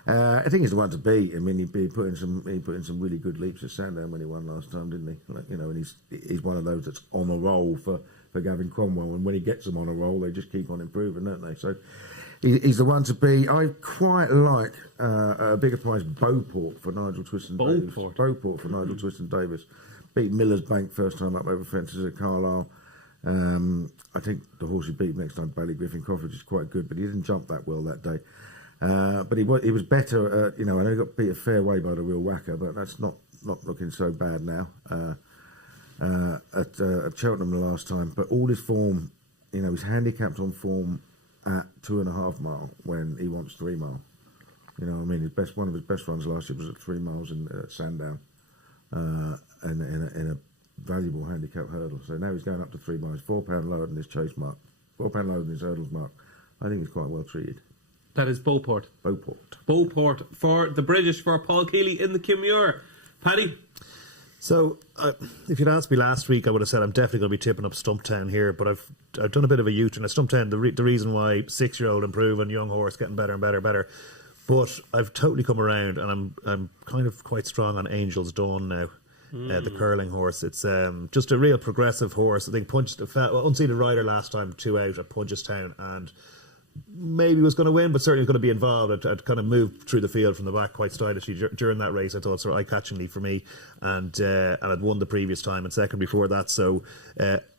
I think he's the one to beat. I mean, he put in some really good leaps at Sandown when he won last time, didn't he? Like, and he's one of those that's on a roll for Gavin Cromwell, and when he gets them on a roll, they just keep on improving, don't they? So he's the one to beat. I quite like a bigger price Beauport for Nigel Twiston-Davies. Beauport for Nigel Twiston-Davies. Beat Miller's Bank first time up over fences at Carlisle. I think the horse he beat next time, Bailey Griffin Crawford, is quite good, but he didn't jump that well that day. But he was better. I know he got beat a fair way by the Real Whacker, but that's not looking so bad now. At Cheltenham the last time, but all his form, he's handicapped on form at 2.5 mile when he wants 3 mile. I mean, one of his best runs last year was at 3 miles in Sandown, and in a valuable handicap hurdle. So now he's going up to 3 miles, £4 lower than his chase mark, £4 lower than his hurdles mark. I think he's quite well treated. That is Beauport. Beauport For the British, for Paul Kealy in the Muir. Paddy? So, if you'd asked me last week, I would have said I'm definitely going to be tipping up Stumptown here, but I've done a bit of a U-turn. Stumptown, the reason why 6-year-old improving, young horse getting better and better. But I've totally come around, and I'm kind of quite strong on Angel's Dawn now. The curling horse. It's just a real progressive horse. I think unseated rider last time, 2 out at Punchestown, and maybe was going to win, but certainly was going to be involved. I'd kind of moved through the field from the back quite stylishly during that race. I thought sort of eye-catchingly for me, and I'd won the previous time and second before that. So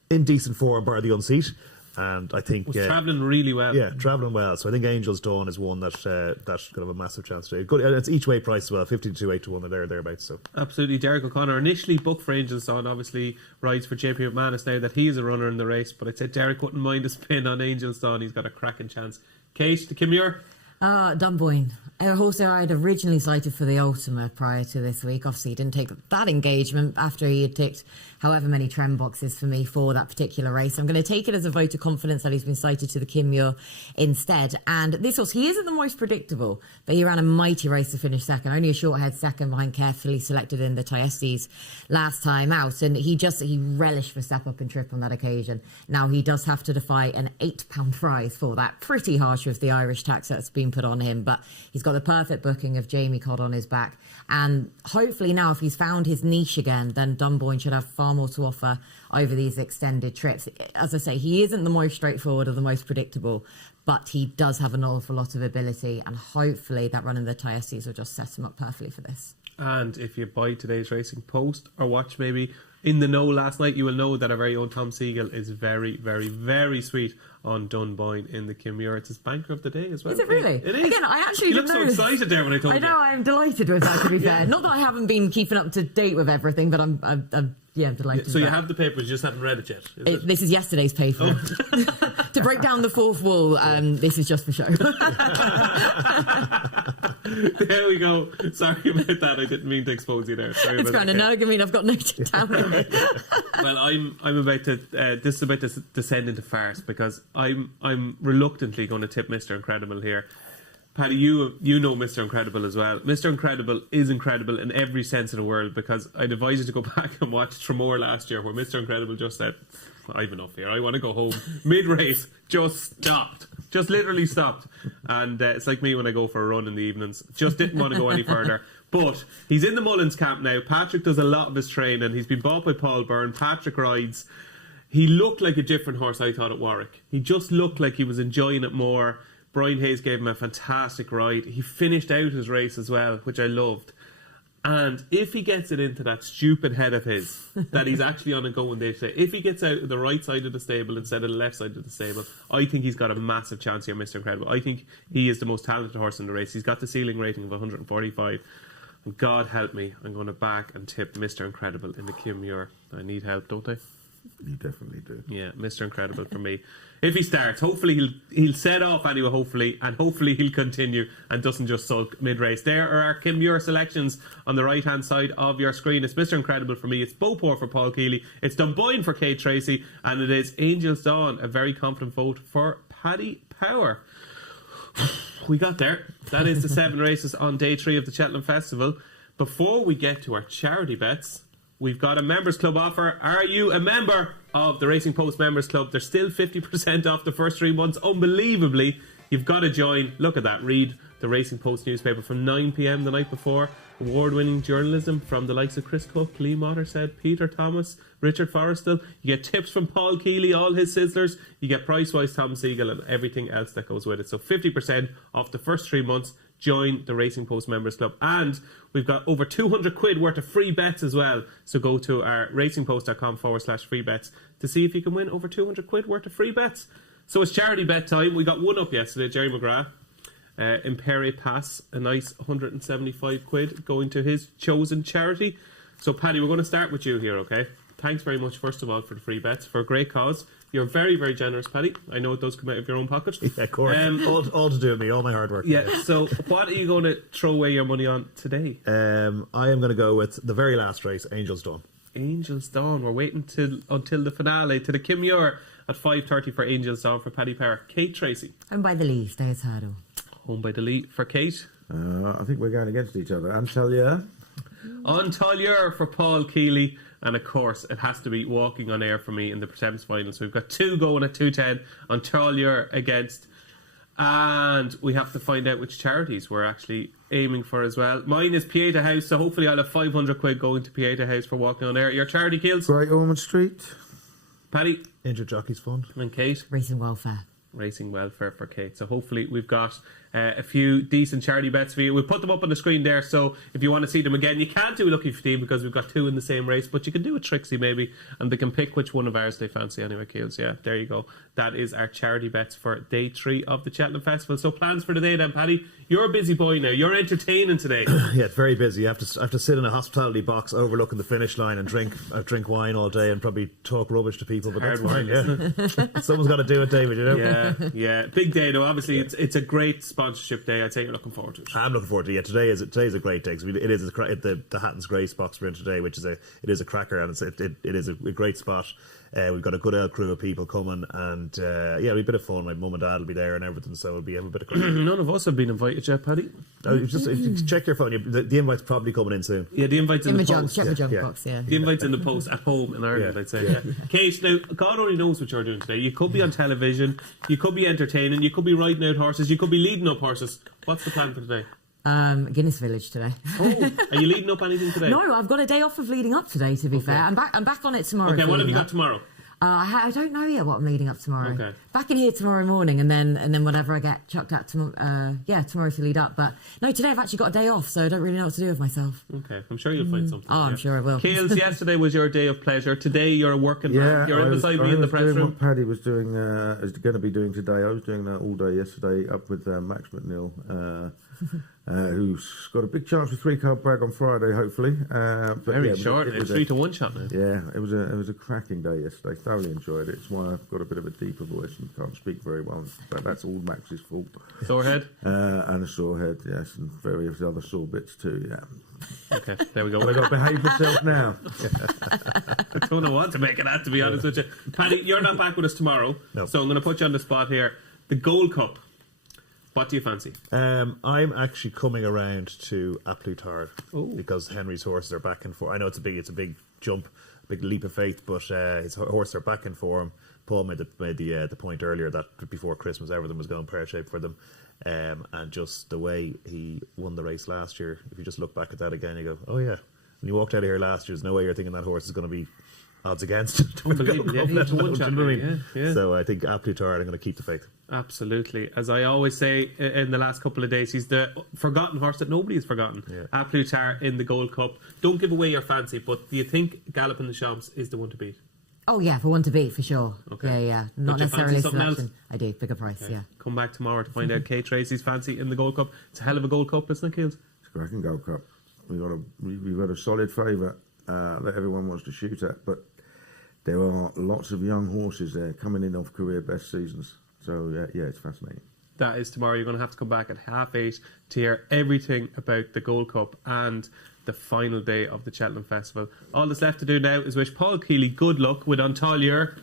in decent form, bar the unseat. And I think was travelling really well. Yeah, travelling well. So I think Angel's Dawn is one that's going to have a massive chance today. Good, it's each way price as well, 52, 8 to 1 or thereabouts. So absolutely, Derek O'Connor initially booked for Angel's Dawn. Obviously rides for JP McManus now that he is a runner in the race. But I said Derek wouldn't mind a spin on Angel's Dawn. He's got a cracking chance. Kate, the Muir. Dunboyne. A horse I had originally cited for the Ultima prior to this week. Obviously, he didn't take that engagement after he had ticked however many trem boxes for me for that particular race. I'm going to take it as a vote of confidence that he's been cited to the Muir instead. And this horse, he isn't the most predictable, but he ran a mighty race to finish second. Only a short head second behind carefully selected in the Tyestes last time out. And he relished for step up and trip on that occasion. Now, he does have to defy an £8 prize for that. Pretty harsh with the Irish tax that's been put on him, but he's got the perfect booking of Jamie Codd on his back, and hopefully now if he's found his niche again, then Dunboyne should have far more to offer over these extended trips. As I say, he isn't the most straightforward or the most predictable, but he does have an awful lot of ability, and hopefully that run in the Tyestes will just set him up perfectly for this. And if you buy today's Racing Post or watch maybe In the Know last night, you will know that our very own Tom Siegel is very, very, very sweet on Dunboyne in the Muir. It's his banker of the day as well. Is it really? It is. Again, I actually you didn't look so excited there when I told you. I know, I'm delighted with that, to be fair. Not that I haven't been keeping up to date with everything, but I'm delighted. So you have the paper, you just haven't read it yet? This is yesterday's paper. To break down the fourth wall, this is just for show. There we go. Sorry about that. I didn't mean to expose you there. Sorry it's kind of no. I mean, I've got noted down. Well, I'm about to. This is about to descend into farce because I'm reluctantly going to tip Mr. Incredible here. Paddy, you know Mr. Incredible as well. Mr. Incredible is incredible in every sense of the word, because I'd advise you to go back and watch Tremor last year, where Mr. Incredible just said, I've enough here, I want to go home. Mid-race, just stopped. Just literally stopped. And it's like me when I go for a run in the evenings. Just didn't want to go any further. But he's in the Mullins camp now. Patrick does a lot of his training. He's been bought by Paul Byrne. Patrick rides. He looked like a different horse, I thought, at Warwick. He just looked like he was enjoying it more. Brian Hayes gave him a fantastic ride. He finished out his race as well, which I loved. And if he gets it into that stupid head of his, that he's actually on a going day today, if he gets out of the right side of the stable instead of the left side of the stable, I think he's got a massive chance here, Mr. Incredible. I think he is the most talented horse in the race. He's got the ceiling rating of 145. And God help me, I'm going to back and tip Mr. Incredible in the Kim Muir. I need help, don't I? You definitely do. Yeah, Mr. Incredible for me. If he starts, hopefully he'll set off anyway, and hopefully he'll continue and doesn't just sulk mid-race. There are our Kim Muir selections on the right-hand side of your screen. It's Mr. Incredible for me, it's Beauport for Paul Kealy, it's Dunboyne for Kate Tracey, and it is Angel's Dawn, a very confident vote for Paddy Power. We got there. That is the 7 races on day 3 of the Cheltenham Festival. Before we get to our charity bets, we've got a members club offer. Are you a member of the Racing Post Members Club? There's still 50% off the first 3 months. Unbelievably, you've got to join. Look at that. Read the Racing Post newspaper from 9 p.m. the night before. Award-winning journalism from the likes of Chris Cook, Lee Mottershead, Peter Thomas, Richard Forrestal. You get tips from Paul Kealy, all his sizzlers. You get price-wise Tom Siegel and everything else that goes with it. So 50% off the first 3 months. Join the Racing Post Members Club. And we've got over 200 quid worth of free bets as well. So go to our racingpost.com/free bets to see if you can win over 200 quid worth of free bets. So it's charity bet time. We got one up yesterday, Jerry McGrath. Imperi Pass, a nice 175 quid going to his chosen charity. So Paddy, we're going to start with you here, okay? Thanks very much, first of all, for the free bets, for a great cause. You're very, very generous, Paddy. I know it does come out of your own pocket. Yeah, of course. All to do with me, all my hard work. Yeah, so what are you going to throw away your money on today? I am going to go with the very last race, Angel's Dawn. Angel's Dawn. We're waiting until the finale, to the Kim Muir at 5:30 for Angel's Dawn for Paddy Power. Kate Tracey. Home by the Lee, Stayers Hurdle. Home by the lead for Kate. I think we're going against each other. Antalya. Antalya for Paul Kealy. And of course, it has to be Walking on Air for me in the Pertemps final. So we've got 2 going at 210 on Antalya against. And we have to find out which charities we're actually aiming for as well. Mine is Pieta House, so hopefully I'll have 500 quid going to Pieta House for Walking on Air. Your charity, Keels? Great Ormond Street. Paddy? Injured Jockeys Fund. And Kate? Racing Welfare. Racing Welfare for Kate. So hopefully we've got a few decent charity bets for you. We'll put them up on the screen there, so if you want to see them again, you can't do Lucky 15 because we've got 2 in the same race, but you can do a Trixie maybe, and they can pick which one of ours they fancy anyway, Keels. Yeah, there you go. That is our charity bets for day 3 of the Cheltenham Festival. So plans for the day then, Paddy? You're a busy boy now. You're entertaining today. Yeah, it's very busy. I have to sit in a hospitality box overlooking the finish line and drink wine all day and probably talk rubbish to people, but that's fine, yeah. Someone's got to do it, David, you know? Yeah. Big day though. Obviously, it's a great sponsorship day. I'd say you're looking forward to it. I'm looking forward to it. Yeah, today's a great day. It is the Hatton's Grace box we're in today, which is a cracker, and it is a great spot. We've got a good old crew of people coming, and it'll be a bit of fun. My mum and dad will be there and everything, so it'll be a bit of crack. None of us have been invited yet, Paddy. Just check your phone. The invite's probably coming in soon. Yeah, the invite's in the post. Check the junk box, yeah. The invite's in the post at home in Ireland, I'd say. Yeah. Kate, now, God only knows what you're doing today. You could be on television, you could be entertaining, you could be riding out horses, you could be leading up horses. What's the plan for today? Guinness Village today. Oh, are you leading up anything today? No, I've got a day off of leading up today, to be fair. I'm back on it tomorrow. Okay, what have you got tomorrow? I don't know yet what I'm leading up tomorrow. Okay. Back in here tomorrow morning, and then whatever I get chucked at tomorrow to lead up. But no, today I've actually got a day off, so I don't really know what to do with myself. Okay, I'm sure you'll find something. Oh, I'm sure I will. Keels, yesterday was your day of pleasure. Today you're a working man. You're in beside me in the press room. What Paddy was doing, is going to be doing today. I was doing that all day yesterday up with Max McNeil. Who's got a big chance with 3-card brag on Friday, hopefully. Very short. It's 3-1 shot now. Yeah, it was a cracking day yesterday. Thoroughly enjoyed it. It's why I've got a bit of a deeper voice and can't speak very well. But that's all Max's fault. Sore head? And a sore head, yes, and various other sore bits too. Yeah. Okay, there we go. Well, I've got to behave myself now. I don't know what to make of that, to be honest with you. Paddy, you're not back with us tomorrow, so I'm going to put you on the spot here. The Gold Cup. What do you fancy? I'm actually coming around to Aplutard because Henry's horses are back in form. I know it's a big jump, a big leap of faith, but his horses are back in form. Paul made the point earlier that before Christmas everything was going pear shaped for them, and just the way he won the race last year. If you just look back at that again, you go, oh yeah. When you walked out of here last year, there's no way you're thinking that horse is going to be odds against. Unbelievable, yeah, 8-1 champion, yeah. So I think Aptly Tar are going to keep the faith. Absolutely. As I always say in the last couple of days, he's the forgotten horse that nobody has forgotten. Yeah. Aptly Tar in the Gold Cup. Don't give away your fancy, but do you think Galloping the Champs is the one to beat? Oh yeah, for one to beat, for sure. Okay. Yeah. Not But you necessarily fancy something selection. else? I do, bigger price, yeah. Come back tomorrow to find out Kate Tracy's fancy in the Gold Cup. It's a hell of a Gold Cup, isn't it, Keels? It's a cracking Gold Cup. We've got a solid favourite that everyone wants to shoot at, but there are lots of young horses there coming in off career best seasons. So yeah, it's fascinating. That is tomorrow. You're going to have to come back at 8:30 to hear everything about the Gold Cup and the final day of the Cheltenham Festival. All that's left to do now is wish Paul Kealy good luck with Antalier.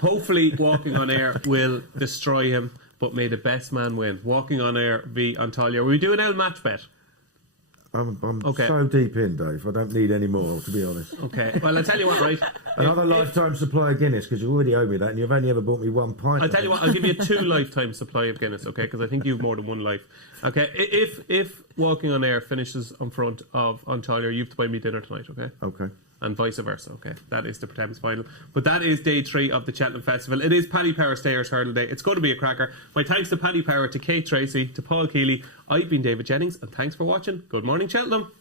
Hopefully Walking on Air will destroy him, but may the best man win. Walking on Air v Antalier. Will we do an L match bet? I'm Okay. so deep in, Dave. I don't need any more, to be honest. Okay. Well, I'll tell you what, right? Another lifetime supply of Guinness, because you already owe me that, and you've only ever bought me one pint. I'll tell you what, I'll give you 2 lifetime supply of Guinness, okay? Because I think you've more than one life. Okay, if Walking on Air finishes in front of Antalier, you have to buy me dinner tonight, okay? Okay. And vice versa, okay? That is the Pertemps final. But that is day 3 of the Cheltenham Festival. It is Paddy Power Stayers Hurdle Day. It's going to be a cracker. My thanks to Paddy Power, to Kate Tracy, to Paul Kealy. I've been David Jennings, and thanks for watching. Good morning, Cheltenham.